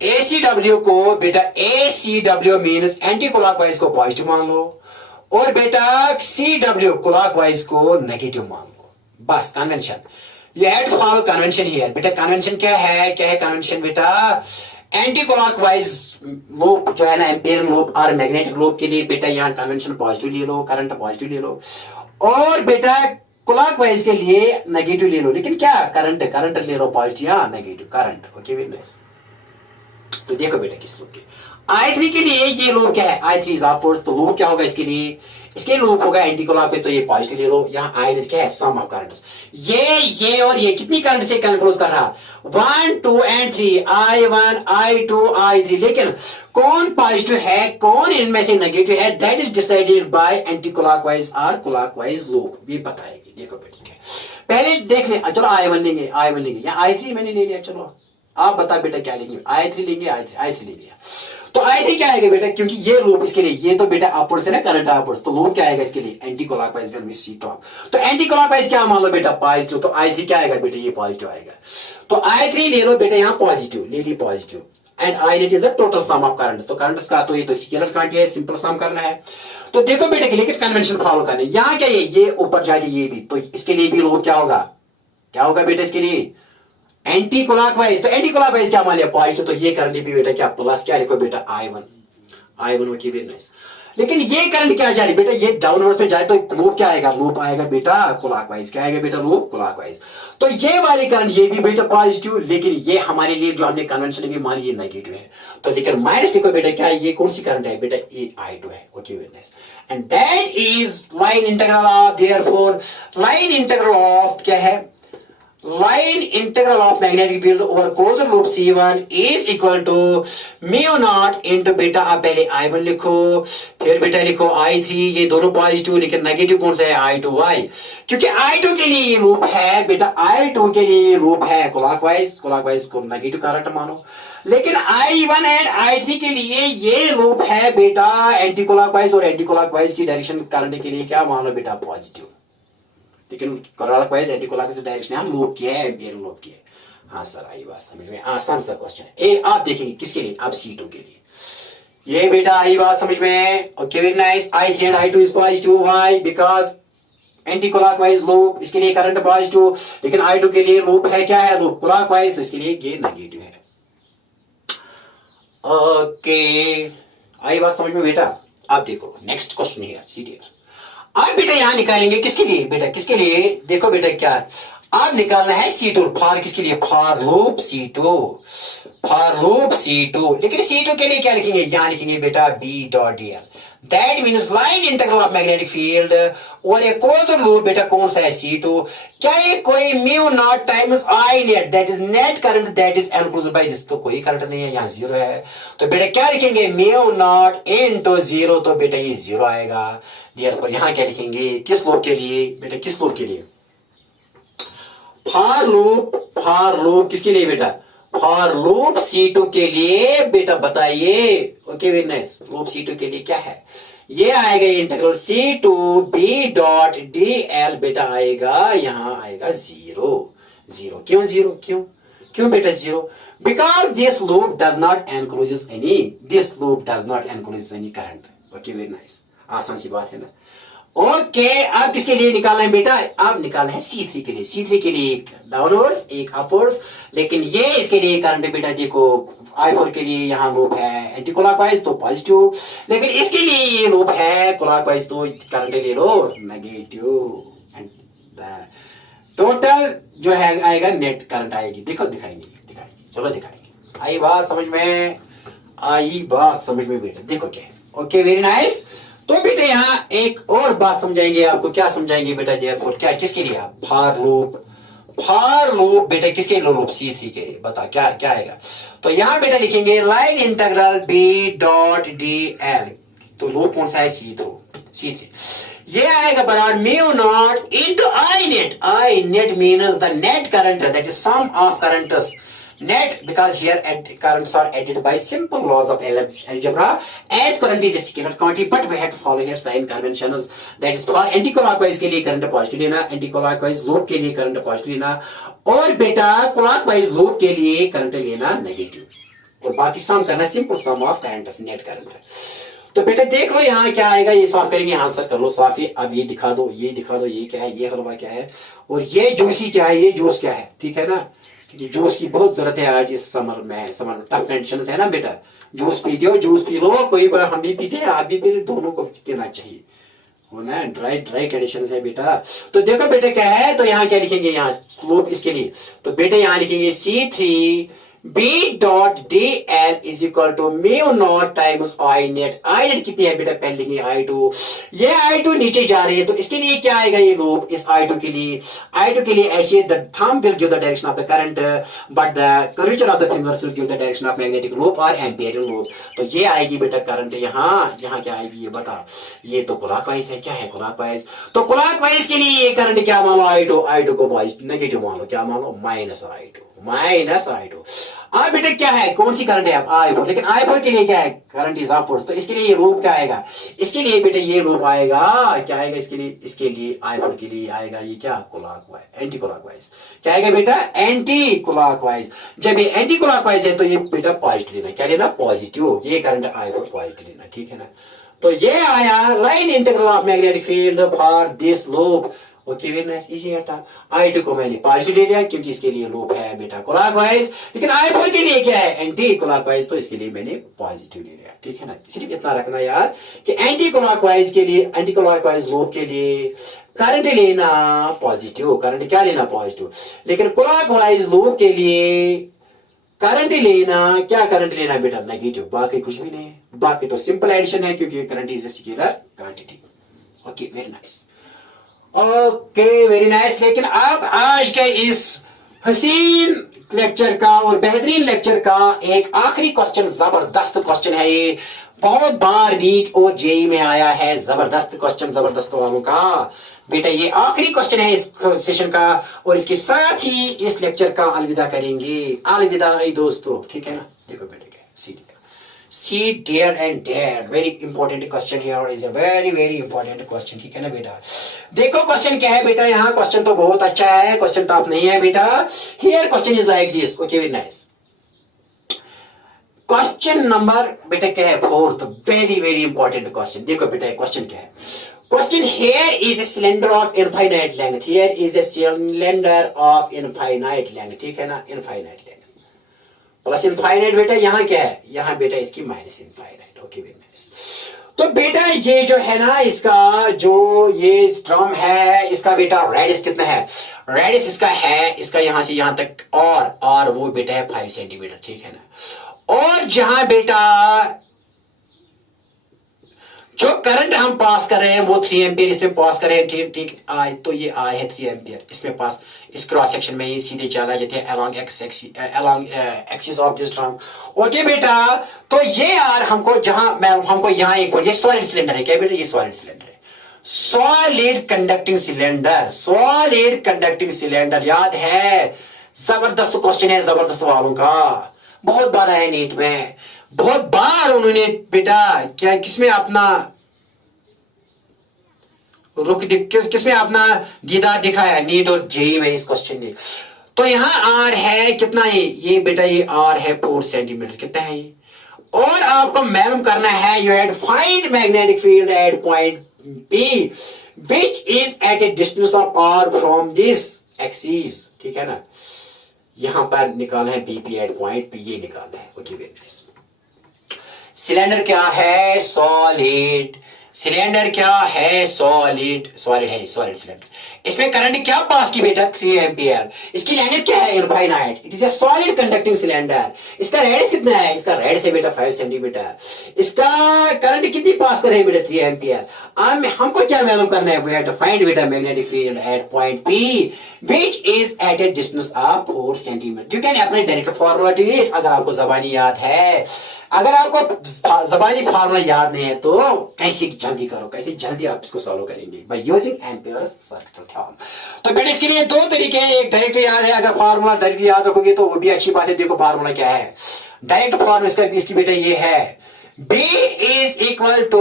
ACW को बेटा, ACW मीन्स एंटी क्लॉकवाइज को पॉजिटिव मान लो, और बेटा CW क्लॉकवाइज को नेगेटिव मान लो। बस convention, you have to follow convention here. बेटा कन्वेंशन क्या है, क्या है कन्वेंशन बेटा, एंटी क्लॉकवाइज लूप जो है ना, एम्पियर लूप और मैग्नेटिक लूप के लिए बेटा यहाँ कन्वेंशन पॉजिटिव ले लो, करंट पॉजिटिव ले लो, और बेटा क्लॉकवाइज के लिए नेगेटिव ले लो, लेकिन क्या करंट ले लो पॉजिटिव या negative current. Okay very nice. तो देखो बेटा किस लूप के, I3 के लिए ये लूप क्या है, I3 इज अपवर्ड्स, तो लूप क्या होगा इसके लिए, इसके लूप होगा एंटी क्लॉकवाइज, तो ये पॉजिटिव ले लो। यहाँ I नेट क्या है, सम ऑफ करंट्स, ये और ये कितनी करंट से क्लोज कर रहा, 1 2 and 3, I1 I2 I3, लेकिन कौन पॉजिटिव है कौन इनमें से नेगेटिव है, that is decided by anti clockwise और क्लॉकवाइज लूप, भी बताएगी। देखो बेटा पहले देख ले, चलो I1 लेंगे, यहाँ I3 मैंने ले लिया, चलो आप बता बेटा क्या लेंगे, I3 लेंगे, I3 लेंगे। तो I3 क्या आएगा बेटा, क्योंकि ये लूप इसके लिए, ये तो बेटा अपवर्ड्स है ना, करंट अपवर्ड्स, तो लूप क्या आएगा इसके लिए, anticlockwise when we see top. तो एंटी क्लॉकवाइज क्या मान लो बेटा, पॉजिटिव, तो I3 क्या आएगा बेटा, ये पॉजिटिव आएगा। तो I3 ले लो बेटा, यहाँ पॉजिटिव ले ली, positive, and I net is the total sum of currents. तो करंट्स का तो ये तो स्केलर क्वांटिटी है, सिंपल सम करना है। तो देखो बेटा के लिए कन्वेंशन फॉलो करना है। यहाँ क्या ये ऊपर जाएगी ये भी, तो इसके लिए भी लूप क्या होगा, क्या होगा बेटा इसके लिए, एंटी क्लॉकवाइज। तो एंटी क्लॉकवाइज क्या मान लिया, पॉजिटिव, तो ये करंट भी बेटा क्या प्लस, क्या लिखो बेटा I1। Okay very nice. लेकिन ये करंट क्या जा रही बेटा, ये डाउनवर्ड्स में जाए तो लूप क्या आएगा, लूप आएगा बेटा क्लॉकवाइज। क्या आएगा बेटा, लूप क्लॉकवाइज। तो ये वाली करंट ये भी बेटा पॉजिटिव, लेकिन ये हमारे लिए जो हमने कन्वेंशन भी मान ये नेगेटिव है। तो लेकिन माइनस देखो बेटा क्या है, ये कौन सी करंट है बेटा, ये I2 है। Okay very nice. And that is line integral of, therefore line integral of क्या है, line integral of magnetic field over closed loop C1 is equal to mu naught into beta। आप पहले I1 लिखो, फिर बेटा लिखो I3, ये दोनों पॉजिटिव, लेकिन नेगेटिव कौन सा है? I2y, क्योंकि I2 के लिए ये लूप है बेटा, I2 के लिए ये लूप है क्लॉकवाइज, क्लॉकवाइज को नेगेटिव करंट मानो, लेकिन I1 एंड I3 के लिए ये लूप है बेटा एंटी क्लॉकवाइज, और एंटी क्लॉकवाइज की डायरेक्शन करंट के लिए क्या मानो बेटा? पॉजिटिव। लेकिन क्लॉकवाइज एंटी क्लॉकवाइज डायरेक्शन हम लूप किया है, एम्पियर लूप किया है। हाँ सर, आई बात समझ में, आसान सा क्वेश्चन है। ए आप देखेंगे किसके लिए? आप C2 के लिए। ये बेटा आई बात समझ में? Okay very nice. I3 and I2 is positive, why? Because anti clockwise loop, इसके लिए करंट पॉजिटिव, लेकिन I2 के लिए लूप है, क्या है? लूप क्लॉकवाइज, तो इसके लिए ये नेगेटिव है। ओके, आई बात समझ में बेटा? आप देखो नेक्स्ट क्वेश्चन है सीरियर। आप बेटा यहां निकालेंगे किसके लिए बेटा? किसके लिए? देखो बेटा क्या आप निकालना है C2, फॉर किसके लिए? For loop C2, for loop C2। लेकिन C2 के लिए क्या लिखेंगे? यहां लिखेंगे बेटा B.dl, that means line integral of magnetic field और एक क्लोज्ड लूप बेटा कौन सा है? C2। क्या ये कोई mu naught times I net, that is net current that is enclosed by this, तो कोई करंट नहीं है, यहाँ जीरो है, तो बेटा क्या लिखेंगे? म्यू नॉट इनटू जीरो, तो बेटा ये जीरो आएगा। देयरफॉर यहां क्या लिखेंगे? किस लूप के लिए बेटा? किस लूप के लिए? फॉर लूप, फॉर लूप किसके लिए बेटा? फॉर लूप C2 के लिए बेटा, बताइए। Okay very nice. Loop C2 के लिए क्या है? ये आएगा इंटीग्रल C2 B.dl बेटा आएगा, यहां आएगा जीरो, जीरो। क्यों जीरो? क्यों क्यों बेटा zero? Because this loop does not encloses any, this loop does not encloses any current. Okay very nice, आसान सी बात है ना। ओके, अब किसके लिए निकालना है बेटा? अब निकालना है C3 के लिए। C3 के लिए एक डाउनवर्ड्स एक अपवर्ड्स, लेकिन ये इसके लिए करंट बेटा देखो I4 के लिए यहाँ लूप है एंटी क्लॉकवाइज, तो पॉजिटिव, लेकिन इसके लिए ये लूप है क्लॉकवाइज, तो करंट ले लो नेगेटिव। टोटल जो है आएगा नेट करंट आएगी। देखो दिखाएंगे, दिखाएंगे, चलो दिखाएंगे। आई बात समझ में? आई बात समझ में बेटा? देखो क्या है। Okay very nice. तो बेटा यहाँ एक और बात समझाएंगे आपको। क्या समझाएंगे बेटा? देयरफॉर क्या, किसके लिए? आप फॉर लूप, फॉर लूप बेटा किसके लिए? लूप C3 के लिए। बता क्या क्या आएगा? तो यहां बेटा लिखेंगे लाइन इंटीग्रल B.dl, तो लूप कौन सा है? C3। ये आएगा बराबर mu not into I net. I net means the net current, that is sum of currents net, because here currents are added by simple laws of algebra, as current is a scalar quantity, but we have to follow here sign conventions, that is for anti-clockwise के लिए current positive लेना, anti-clockwise loop के लिए current positive लेना, और बेटा clockwise loop के लिए करंट लेना नेगेटिव, और बाकी सम करना simple some of currents, net current. तो बेटा देख लो यहाँ क्या आएगा, ये सॉल्व करेंगे, आंसर कर लो सॉल्व। अब ये दिखा दो, ये दिखा दो, ये क्या है, ये हलवा क्या है, और ये जूसी क्या है, ये जूस क्या है, ठीक है ना। जूस की बहुत जरूरत है आज इस समर में, समर में टफ कंडीशंस है ना बेटा। जूस पीते हो, जूस पी लो, कोई बार हम भी पीते हैं, आप भी पीते, दोनों को पीना चाहिए, हो ना। ड्राई ड्राई कंडीशंस है बेटा। तो देखो बेटा क्या है, तो यहाँ क्या लिखेंगे, यहाँ स्लोप इसके लिए, तो बेटा यहाँ लिखेंगे C3 B.dl is equal to mu not times I net. I net कितनी है बेटा? पहले लिखेंगे I2, ये I2 नीचे जा रही है, तो इसके लिए क्या आएगा? ये लूप इस I2 के लिए, I2 के लिए ऐसे the thumb will give the direction of the current, but the curvature of the fingers will give the direction of magnetic loop और एम्पियरियल लूप। तो ये आएगी बेटा करंट यहाँ, यहाँ क्या आएगी ये बता। ये तो क्लॉकवाइज है, क्या है क्लॉकवाइज, तो क्लॉकवाइज के लिए ये करंट क्या मान लो? I2 को पॉजिटिव नेगेटिव मान लो, क्या मान लो? Minus I2। अब बेटा क्या है, कौन सी करंट है? अब I4, लेकिन I4 के लिए क्या है? करंट इज अपवर्ड्स, तो इसके लिए ये लूप क्या आएगा? इसके लिए बेटा ये लूप आएगा, क्या आएगा इसके लिए? इसके लिए I4 के लिए आएगा ये क्या? Clockwise, anti clockwise. क्या आएगा बेटा? Anti clockwise. जब ये एंटी क्लॉकवाइज है तो ये बेटा पॉजिटिव लेना, क्या लेना? पॉजिटिव। ये करंट I4 पॉजिटिव लेना, ठीक है ना। तो ये आया line integral of magnetic field for this loop. Okay very nice, easy है। I2 को मैंने पॉजिटिव ले लिया क्योंकि इसके लिए लूप है बेटा क्लॉकवाइज, लेकिन I4 के लिए क्या है? एंटी क्लॉकवाइज, तो इसके लिए मैंने पॉजिटिव ले लिया, ठीक है ना। सिर्फ इतना रखना याद कि एंटी क्लॉकवाइज के लिए, एंटी क्लॉकवाइज लूप के लिए करंट लेना पॉजिटिव, करंट क्या लेना? पॉजिटिव, लेकिन क्लॉकवाइज लूप के लिए करंट लेना, क्या करंट लेना बेटा? नेगेटिव। बाकी कुछ भी नहीं है, बाकी तो सिंपल एडिशन है क्योंकि current is a scalar quantity. Okay very nice, okay very nice. लेकिन आप आज के इस हसीन लेक्चर का और बेहतरीन लेक्चर का एक आखिरी क्वेश्चन, जबरदस्त क्वेश्चन है ये, बहुत बार नीट और जेई में आया है, जबरदस्त क्वेश्चन, जबरदस्त वालों का बेटा। ये आखिरी क्वेश्चन है इस सेशन का, और इसके साथ ही इस लेक्चर का अलविदा करेंगे। अलविदा दोस्तों, ठीक है ना। देखो बेटे क्या see there and there, very important question here is a very very important question, ठीक है ना बेटा। देखो क्वेश्चन क्या है बेटा, यहाँ क्वेश्चन तो बहुत अच्छा है, क्वेश्चन टॉप नहीं है बेटा। Here question is like this, okay very nice. Question number बेटा क्या है, fourth, very very important question. देखो बेटा क्वेश्चन क्या है, question here is a cylinder of infinite length, here is a cylinder of infinite length, ठीक है ना, इनफाइनाइट लेंथ प्लस इनफाइनाइट बेटा, यहाँ क्या है, यहाँ बेटा इसकी minus infinite, okay very nice. तो बेटा ये जो है ना, इसका जो ये ड्रम है, इसका बेटा रेडियस कितना है, रेडियस इसका है, इसका यहां से यहां तक, और वो बेटा है 5 सेंटीमीटर, ठीक है ना। और जहां बेटा जो करंट हम पास कर रहे हैं वो 3 एम्पियर इसमें पास कर रहे हैं, ठीक ठीक। आई तो ये आई है 3 एम्पियर इसमें पास, इस क्रॉस सेक्शन में ही सीधे चला जाते हैं along axis of this drum, okay बेटा। तो ये यार हमको हमको यहाँ एक ये सॉलिड सिलेंडर है, क्या बेटा, ये सॉलिड सिलेंडर है, solid conducting cylinder, solid conducting cylinder, याद है। जबरदस्त क्वेश्चन है, जबरदस्त वालों का, बहुत बार आया नीट में, बहुत बार उन्होंने बेटा क्या किसमें अपना किसमें अपना दीदार दिखाया, नीट और जेई में इस क्वेश्चन ने। तो यहां आर है कितना, ये बेटा ये आर है 4 सेंटीमीटर, कितना है ये, और आपको मालूम करना है you had find magnetic field at point P which is at a distance of R from this axis, ठीक है ना। यहां पर निकालना है बीपी एट पॉइंट पी, ये निकालना है, ओके वेरी नाइस। सिलेंडर क्या है, सॉलिड, सिलेंडर क्या है, सॉलिड, सॉलिड है, सॉलिड सिलेंडर। इसमें करंट क्या पास की बेटा, 3 एम्पियर। इसकी लेंथ क्या है, infinite, it is a solid conducting cylinder. इसका रेडियस कितना है, इसका रेडियस है बेटा 5 सेंटीमीटर। इसका करंट कितनी पास कर रहे हैं बेटा, 3 एम्पियर। हमको क्या मालूम करना है, वी हैव टू फाइंड बेटा magnetic field at point P which is at a distance of 4 centimetre. You can apply direct formula to it, अगर आपको जबानी याद है। अगर आपको जबानी फार्मूला याद नहीं है तो कैसे जल्दी करो, कैसे जल्दी आप इसको सॉल्व करेंगे, by using amperes circuit theorem. तो बेटा इसके लिए 2 तरीके हैं, एक डायरेक्ट याद है, अगर फार्मूला डायरेक्ट याद रखोगे तो वो भी अच्छी बात है। देखो फार्मूला क्या है, डायरेक्ट फार्मूला इसकी बेटा ये है, B इज इक्वल टू,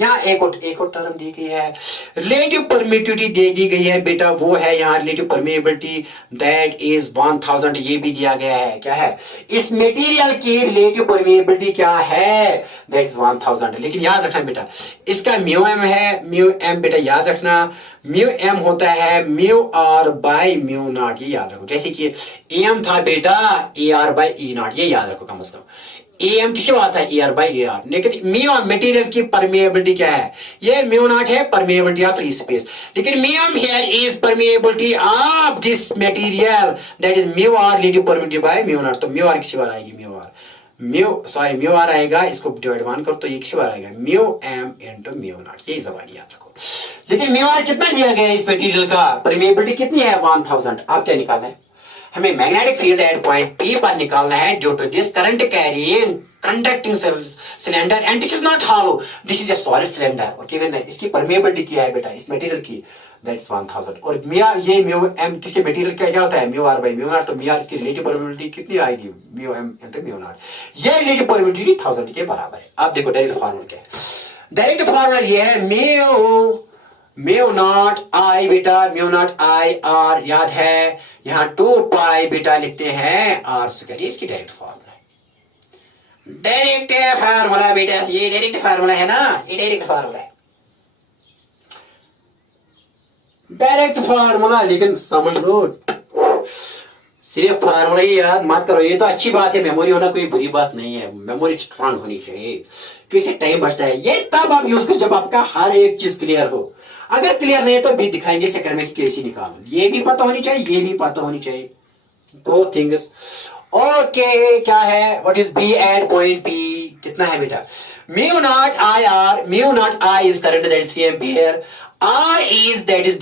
यहाँ एक और टर्म दी गई है, रिलेटिव परमिटिविटी दे दी गई है बेटा, वो है यहाँ रिलेटिव परमिएबिलिटी, दैट इज 1000, ये भी दिया गया है, क्या है, इस मटेरियल की रिलेटिव परमिएबिलिटी क्या है, दैट इज 1000। लेकिन याद रखना बेटा इसका म्यू एम है, म्यू एम बेटा याद रखना, म्यू एम होता है mu R by mu nought, ये याद रखो। जैसे कि एम था बेटा A R by E nought, ये याद रखो कम से कम। एम किसके बाद है, A R by A R. लेकिन म्यू मटेरियल की परमिएबिलिटी क्या है, ये म्यू नॉट है, परमिएबिलिटी ऑफ फ्री स्पेस। लेकिन mu here is permeability of this material, that is mu R relative permeability by mu not. तो म्यू आर किसी बार आएगी, म्यू आर आएगा, इसको डिवाइड 1 करो तो ये किसी बार आएगा, mu M into mu nought, ये जबान याद रखो। लेकिन म्यू आर कितना दिया गया है इस मटेरियल का, परमिएबिलिटी कितनी है, 1000। आप क्या निकालना है, हमें magnetic field at point P पर निकालना है, due to this current carrying conducting cylinder and this is not hollow, this is a solid cylinder, okay very nice. इसकी परमिएबिलिटी क्या है बेटा इस मटेरियल की, दैट इज 1000। और ये म्यू एम किसके मटेरियल क्या होता है, mu R by mu not. तो म्यू आर इसकी रिलेटिव परमिएबिलिटी कितनी आएगी, mu M into mu nought, ये रिलेटिव परमिएबिलिटी 1000 के बराबर है। आप देखो डायरेक्ट फार्मूला क्या है, डायरेक्ट फार्मूला ये है म्यू नॉट आई बेटा, म्यू नॉट आई आर याद है, यहां 2 पाई बेटा लिखते हैं आर स्क्वायर, इसकी डायरेक्ट फार्मूला है, डायरेक्ट फार्मूला बेटा, ये डायरेक्ट फार्मूला है ना, ये डायरेक्ट फार्मूला है, डायरेक्ट फार्मूला। लेकिन समझ लो सिर्फ फार्मूला ही याद मत करो, ये तो अच्छी बात है, मेमोरी होना कोई बुरी बात नहीं है, मेमोरी स्ट्रांग होनी चाहिए, किसी टाइम बचता है, ये तब आप यूज करो जब आपका हर एक चीज क्लियर हो। अगर क्लियर नहीं है तो भी दिखाएंगे सेकंड में कि कैसे निकालो, ये भी पता होनी चाहिए, ये भी पता होनी चाहिए, 2 थिंग्स। ओके क्या है, what is B at point P, कितना है बेटा, mu not I R, mu not I is current that is 3 ampere, R is that is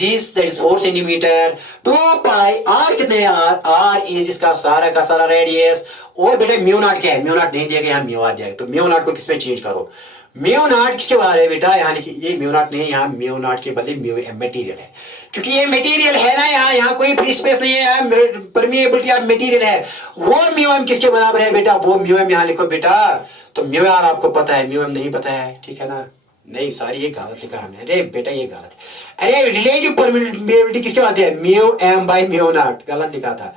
4 centimetre, 2 pi R कितने हैं यार, R is इसका सारा का सारा रेडियस, और बेटा म्यू नॉट क्या है, म्यू नॉट नहीं दिया गया, यहाँ म्यू आर दिया गया, तो म्यू नॉट को किसमें चेंज करो, म्यू नॉट किसके बारे में बेटा, यहाँ ये म्यू नॉट नहीं, यहाँ म्यू नॉट के बदले म्यू मटेरियल है, क्योंकि ये मटेरियल है ना, यहाँ कोई फ्री स्पेस नहीं है, यहाँ परमिएबिलिटी ऑफ मटेरियल है, वो म्यू एम किसके बराबर है बेटा, वो म्यू एम यहाँ लिखो बेटा, तो म्यू आर आपको पता है, म्यू एम नहीं पता है, ठीक है ना, नहीं सॉरी ये गलत लिखा हमने, अरे बेटा ये गलत है, अरे रिलेटिव परमिएबिलिटी किसके बाते है, mu M by mu nought, गलत लिखा था,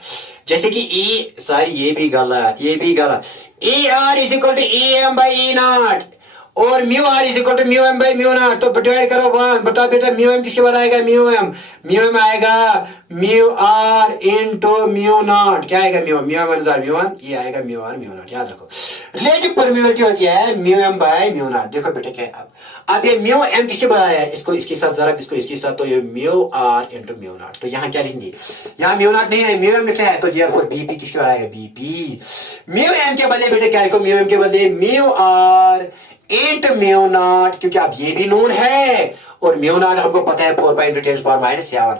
जैसे कि ई, सॉरी ये भी गलत, E R is equal to E M by E naught, और mu R is equal to mu M by mu not, तो डिवाइड करो 1, बता बेटा म्यू एम किसके बाद आएगा, म्यू एम आएगा mu R into mu naught, क्या आएगा म्यू एम म्यू वन, ये आएगा म्यू आर म्यू नॉट, याद रखो रिलेटिव परमिएबिलिटी होती है mu M by mu nought, देखो बेटा क्या है, अब ये म्यू एम किसके बाद आया है, इसको इसके साथ जरा, इसको इसके साथ, तो ये mu R into mu not, तो यहाँ क्या लिखेंगे, यहाँ म्यू नॉट नहीं है, म्यू एम लिखा है, तो देयरफॉर बीपी किसके बाद आएगा, बीपी, म्यू एम के बदले बेटा क्या लिखो, म्यू एम के बदले mu R into mu nought, क्योंकि अब ये भी नून है और म्यू नॉट हमको पता है 4 pi into 10 power minus 7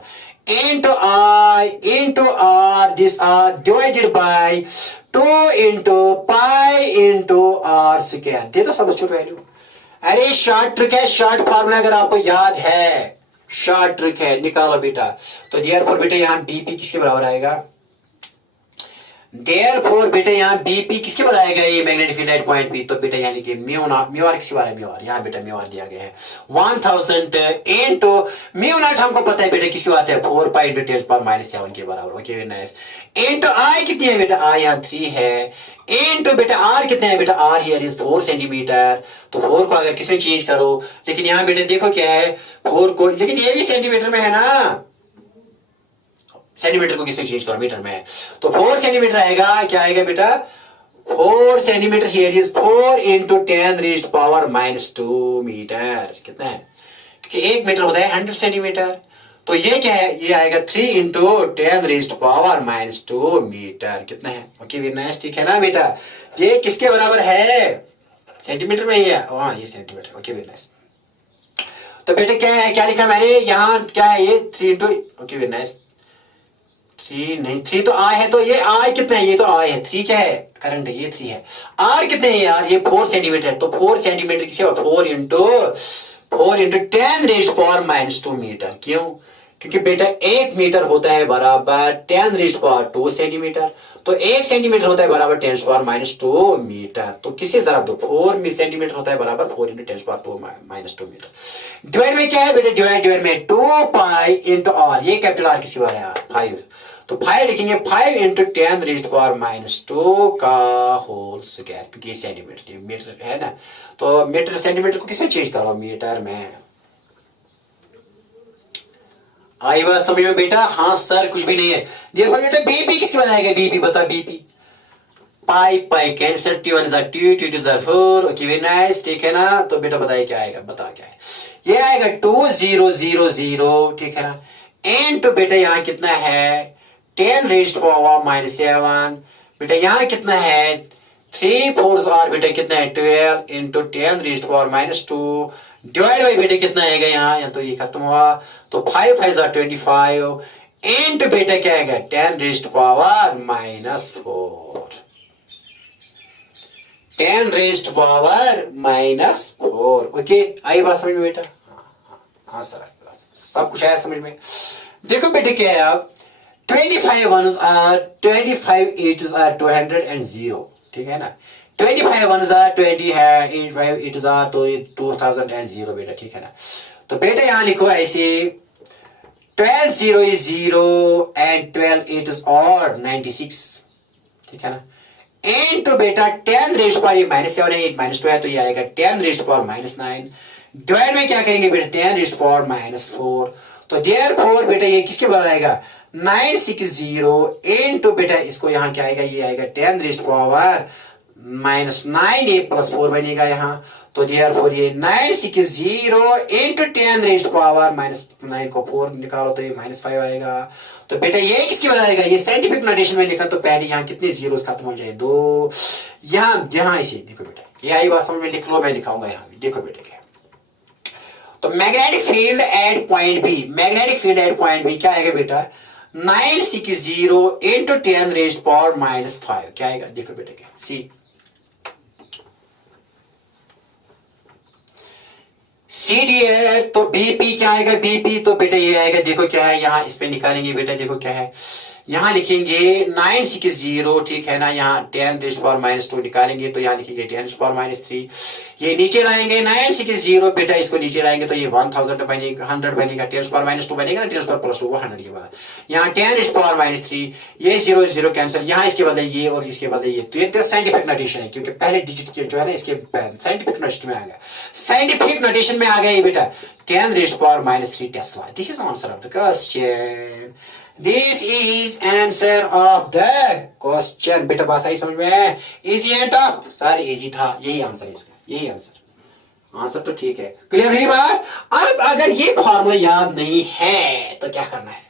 into I into R, this R divided by 2 into pi into R square, दे दो सबस्टिट्यूट वैल्यू, अरे शॉर्ट ट्रिक है, शॉर्ट फार्मूला अगर आपको याद है, शॉर्ट ट्रिक है, निकालो बेटा, तो देयरफॉर बेटा यहाँ बीपी किसके बराबर आएगा, देयरफॉर बेटा यहाँ बीपी किसके बाद आएगा, ये magnetic field at point P, तो बेटा यहाँ लिखिए म्यू नॉट, म्यू आर किसके बाद है, म्यू आर, यहाँ बेटा म्यू आर दिया गया है 1000 इनटू म्यू नॉट हमको पता है बेटा किसकी बात है, 4 पाई इंटू 10 पावर माइनस 7 के बराबर, okay very nice, into I कितनी है बेटा, आई यहाँ 3 है, इनटू बेटा आर कितने है बेटा, आर हियर इज 4 सेंटीमीटर, तो 4 को अगर किसमें चेंज करो, लेकिन यहाँ बेटा देखो क्या है 4 को, लेकिन ये भी सेंटीमीटर में है ना, सेंटीमीटर को किसमें चेंज करो, मीटर में, तो 4 सेंटीमीटर आएगा, क्या आएगा बेटा 4 centimetre, here is 4 into 10 raised power minus 2 metre, कितना है, क्योंकि 1 मीटर होता है 100 सेंटीमीटर, तो ये क्या है, ये आएगा 3 into 10 raised power minus 2 metre, कितना है, ओके वेरी नाइस, ठीक है ना बेटा, ये किसके बराबर है, सेंटीमीटर में ही है, हाँ ये सेंटीमीटर, ओके वेरी नाइस, तो बेटा क्या है, क्या लिखा मैंने यहाँ, क्या है ये 3 इंटू, ओके वेरी नाइस, 3 नहीं, 3 तो आई है, तो ये आई कितना है, ये तो आई है, 3 क्या है करंट है, ये 3 है, आर कितने हैं यार, ये 4 सेंटीमीटर, तो 4 सेंटीमीटर किसे 4 into 10 raised power minus 2 metre, क्यों, क्योंकि बेटा 1 मीटर होता है बराबर 10 रेज्ड पावर 2 सेंटीमीटर, तो 1 सेंटीमीटर होता है बराबर 10 पावर माइनस 2 मीटर, तो किसे जरा दो, 4 सेंटीमीटर होता है बराबर 4 into 10 power 2 minus 2 metre, divide में क्या है बेटा, डिवाइड में 2 पाई इंटू आर, ये कैपिटल आर किसी बार है यार 5, तो 5 लिखेंगे, 5 इंटू 10 रेज्ड पावर माइनस 2 का होल स्क्वायर, क्योंकि ये सेंटीमीटर मीटर है ना, तो मीटर सेंटीमीटर को किसमें चेंज करो, मीटर में, आई बात समझ में बेटा, हाँ सर कुछ भी नहीं है, देखो बेटा बीपी किसके बाद आएगा, बीपी बता, BP pi pi cancer, T1 is 2, T2 is 4, okay very nice, ठीक है ना, तो बेटा बताइए क्या आएगा, बता क्या है, ये आएगा 2000, ठीक है ना, एन तो बेटा यहाँ कितना है 10 रेज्ड पावर माइनस 7, बेटा यहाँ कितना है 3 4 आर बेटा कितना है 12 into 10 raised power minus 2, divide by बेटा कितना आएगा यहाँ तो ये खत्म हुआ, तो 5 5 25 इंटू बेटा क्या आएगा 10 raised power minus 4, 10 raised power minus 4, okay I बात समझ में बेटा, हाँ सर सब कुछ आया समझ में, देखो बेटे क्या है, आप 25 ones are 25 eights are 200, ठीक है ना, 25 ones are 20 है, 85 eights are तो ये 2000 बेटा, ठीक है ना, तो बेटा यहाँ लिखो ऐसे 12 0 is 0 and 12 eights are 96, ठीक है ना, एंड तो बेटा 10 रेज्ड पावर ये माइनस 7 है, 8 माइनस 2 है, तो ये आएगा 10 रेज्ड पावर माइनस 9, डिवाइड में क्या करेंगे बेटा 10 रेज्ड पावर माइनस 4, तो देयरफॉर बेटा ये किसके बराबर आएगा 960 इनटू बेटा इसको यहाँ क्या आएगा, ये आएगा 10 रेज्ड पावर माइनस 9 प्लस 4 बनेगा यहाँ, तो देयरफॉर ये 960 इनटू 10 रेज्ड पावर माइनस 9 को 4 निकालो तो ये माइनस 5 आएगा, तो बेटा ये किसकी बना आएगा, ये साइंटिफिक नोटेशन में लिखना, तो पहले यहाँ कितने जीरोस खत्म हो जाए 2, यहाँ इसे देखो बेटा, ये आई बात समझ में लिख लो, मैं लिखाऊंगा यहाँ देखो बेटा क्या, तो magnetic field at point B, magnetic field at point B क्या आएगा बेटा 960 इंटू 10⁻⁻5 क्या आएगा देखो बेटा क्या सी सी डी है। तो बीपी क्या आएगा बीपी तो बेटा ये आएगा देखो क्या है यहाँ इस पे निकालेंगे बेटा देखो क्या है यहाँ लिखेंगे 960 ठीक है ना यहाँ 10⁻⁻2 निकालेंगे तो यहाँ लिखेंगे 10⁻3 ये नीचे लाएंगे 960 बेटा इसको नीचे लाएंगे तो ये 1000 बनेगा 100 बनेगा 10⁻2 बनेगा ना 10⁻2 वो 100 के बाद यहाँ 10⁻3 ये 0 0 कैंसिल यहाँ इसके बदले ये और इसके बदले ये तो ये साइंटिफिक नोटेशन है क्योंकि पहले डिजिट जो है ना इसके साइंटिफिक नोटेशन में आ गया साइंटिफिक नोटेशन में आ गया ये बेटा 10⁻3 Tesla this is answer of the question This is answer of the question बेटा बात आई समझ में easy and tough sir easy था यही आंसर है इसका यही आंसर तो ठीक है क्लियर है बात। अब अगर ये फॉर्मूला याद नहीं है तो क्या करना है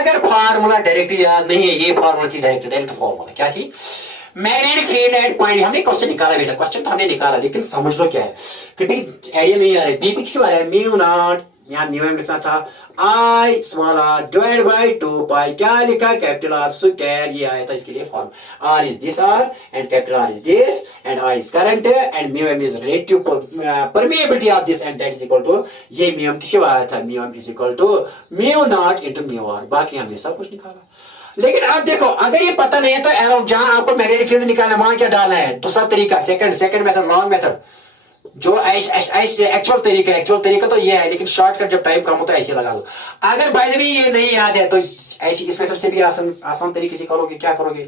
अगर फॉर्मूला डायरेक्ट याद नहीं है ये फॉर्मूला थी डायरेक्ट फॉर्मूला क्या थी मैग्नेटिक फील्ड एट पॉइंट हमने क्वेश्चन निकाला बेटा क्वेश्चन तो हमने निकाला लेकिन समझ लो क्या है कि भाई एरिया नहीं आ रहा है बीपी किस वाला है म्यू नॉट यहाँ म्यू एम लिखना था I small R divide by 2 pi क्या लिखा कैपिटल आर स्क्वायर ये आया था इसके लिए form r is this r and capital R is this and I is current and mu m is relative permeability of this and that is equal to ये mu M किसके आया था mu m is equal to mu not into mu r बाकी हमने सब कुछ निकाला। लेकिन अब देखो अगर ये पता नहीं है तो अराउंड जहां आपको मैग्नेटिक फील्ड निकालना वहां क्या डालना है दूसरा तरीका सेकंड मेथड लॉन्ग मेथड जो एक्चुअल तरीका तो ये है लेकिन शॉर्टकट जब टाइम कम होता है ऐसे लगा दो। अगर बाय द वे ये नहीं याद है तो ऐसी इस मेथड से भी आसान तरीके से करोगे क्या करोगे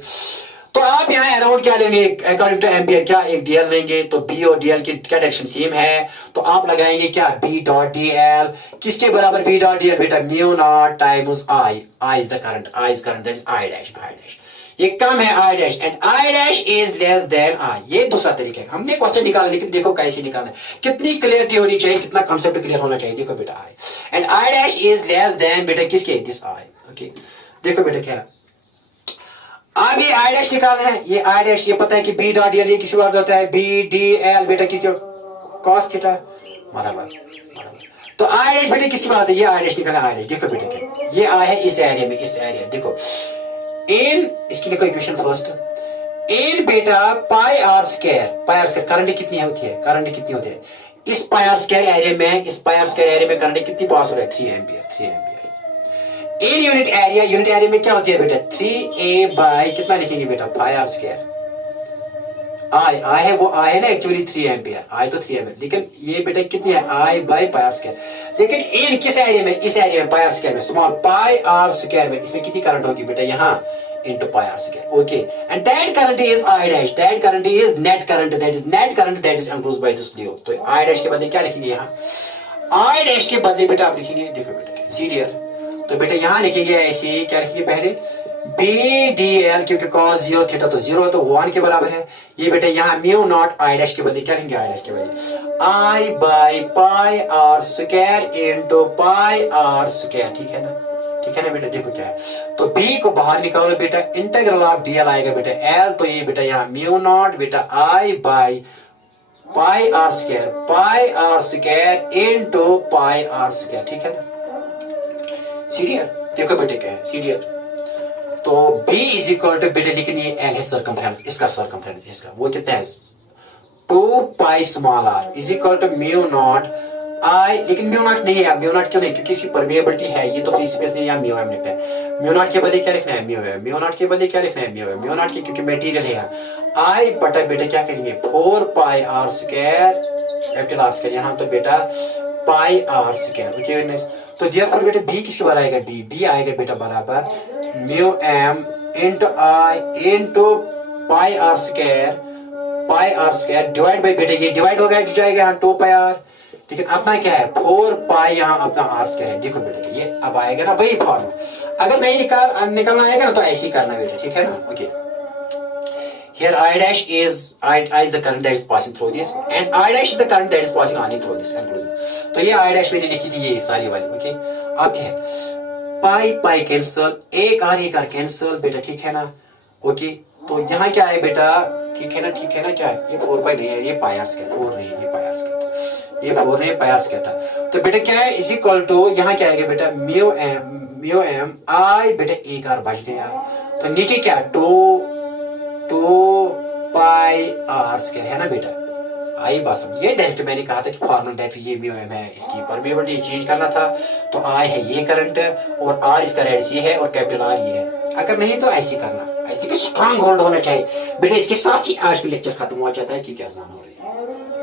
तो आप यहाँ अराउंड क्या लेंगे अकॉर्डिंग टू एम्पियर क्या एक डीएल लेंगे तो बी और डीएल की क्या डायरेक्शन सेम है तो आप लगाएंगे क्या बी डॉट डीएल किसके बराबर बी डॉट डीएल बेटा mu not times I is the current that is I dash ये कम है I dash and I dash is less than I ये दूसरा तरीका है हमने क्वेश्चन निकाला लेकिन देखो कैसे निकालना है कितनी क्लियरिटी होनी चाहिए कितना कांसेप्ट क्लियर होना चाहिए देखो बेटा I and I dash is less than बेटा किसके दिस आई ओके देखो बेटा क्या अब ये आई डैश निकालना है ये आई डैश ये पता है कि बी डॉट डीएल ये किसी बात होता है बी डी एल बेटा किसके कॉस थीटा बराबर तो आई डैश बेटा किसकी बात है ये आई डैश निकालना आई डैश देखो बेटा क्या ये आई है इस एरिया देखो इन इसकी लिखो इक्वेशन फर्स्ट इन बेटा पाई आर स्क्वायर करंट कितनी होती है इस पाई आर स्क्वायर एरिया में करंट कितनी पास हो रहा है 3 एम्पियर इन यूनिट एरिया में क्या होती है बेटा 3a बाय कितना लिखेंगे बेटा पाई आर स्क्वायर आई है वो आई है ना एक्चुअली 3 एम्पियर आई तो 3 एम्पियर लेकिन ये बेटा कितनी है आई बाय पाई आर स्क्वायर लेकिन इन किस एरिया में इस एरिया में पाई आर स्क्वायर में स्मॉल पाई आर स्क्वायर में इसमें कितनी करंट होगी बेटा यहाँ into pi r square okay and that current is I dash that current is net current that is enclosed by this diode तो I dash के बदले क्या लिखेंगे यहाँ I dash के बदले बेटा आप लिखेंगे देखो बेटा सीरियल तो बेटा यहाँ लिखेंगे ऐसे क्या लिखेंगे पहले b d l क्योंकि cos 0 थीटा तो 0 तो 1 के बराबर है ये बेटा यहाँ म्यू नॉट I dash के बदले क्या लिखेंगे I dash के बदले I by pi r square into pi r square ठीक है ना बेटा देखो क्या है तो b को बाहर निकालो बेटा इंटीग्रल ऑफ dl आएगा बेटा l तो ये बेटा यहाँ म्यू नॉट बेटा I by pi are square into pi are square ठीक है ना सीरियल देखो बेटा क्या है सीरियल तो b इज इक्वल टू बेटा लेकिन ये l है सर्कमफ्रेंस इसका सर्कमफ्रेंस इसका वो कितना है 2 pi small r is equal to mu not I लेकिन म्यू नॉट नहीं है म्यू नॉट क्यों नहीं क्योंकि इसकी परमिएबिलिटी है ये तो फ्री स्पेस नहीं है म्यू एम लिखना है म्यू नॉट के बदले क्या लिखना है म्यू नॉट के बदले क्या लिखना है म्यू नॉट के क्योंकि मटेरियल है आई बटा बेटा क्या करेंगे 4 pi are square capital R square यहाँ तो बेटा पाई आर स्क्वायर ओके तो देयरफॉर बेटा बी किसके बराबर आएगा बी आएगा बेटा बराबर mu M into I into pi are square divide by बेटा ये डिवाइड हो जाएगा यहाँ 2 पाई आर लेकिन अपना क्या है 4 पाई यहाँ अपना आर स्क्वायर है देखो बेटा ये अब आएगा ना वही फॉर्मूला अगर नहीं निकलना आएगा ना तो ऐसे ही करना बेटा ठीक है ना okay here I dash is the current that is passing through this and I dash is the current that is passing only through this conclusion तो ये I dash मैंने लिखी थी ये सारी वाली ओके अब क्या है पाई कैंसिल एक आर कैंसिल बेटा ठीक है ना ओके तो यहाँ क्या है बेटा, ठीक है ना, ठीक है ना, क्या है ये 4 पाई नहीं है, ये पाई आर स्क्वायर, 4 नहीं है, ये पाई आर स्क्वायर, ये 4 नहीं, पाई आर स्क्वायर था। तो बेटा क्या है, इज इक्वल टू यहाँ क्या आएगा बेटा, म्यू एम आई, बेटा एक आर बच गया, तो नीचे क्या 2 पाई आर स्क्वायर है ना बेटा। आई बात समझ, ये डायरेक्ट मैंने कहा था कि फॉर्मल डायरेक्ट ये म्यू एम है, इसकी परमिएबिलिटी चेंज करना था, तो आई है ये करंट और आर इसका रेडियस ये है और कैपिटल आर ये है। अगर नहीं तो ऐसे करना, ऐसे कि स्ट्रांग होल्ड होना चाहिए बेटा। इसके साथ ही आज का लेक्चर खत्म हो जाता है, क्योंकि अजान हो रही है।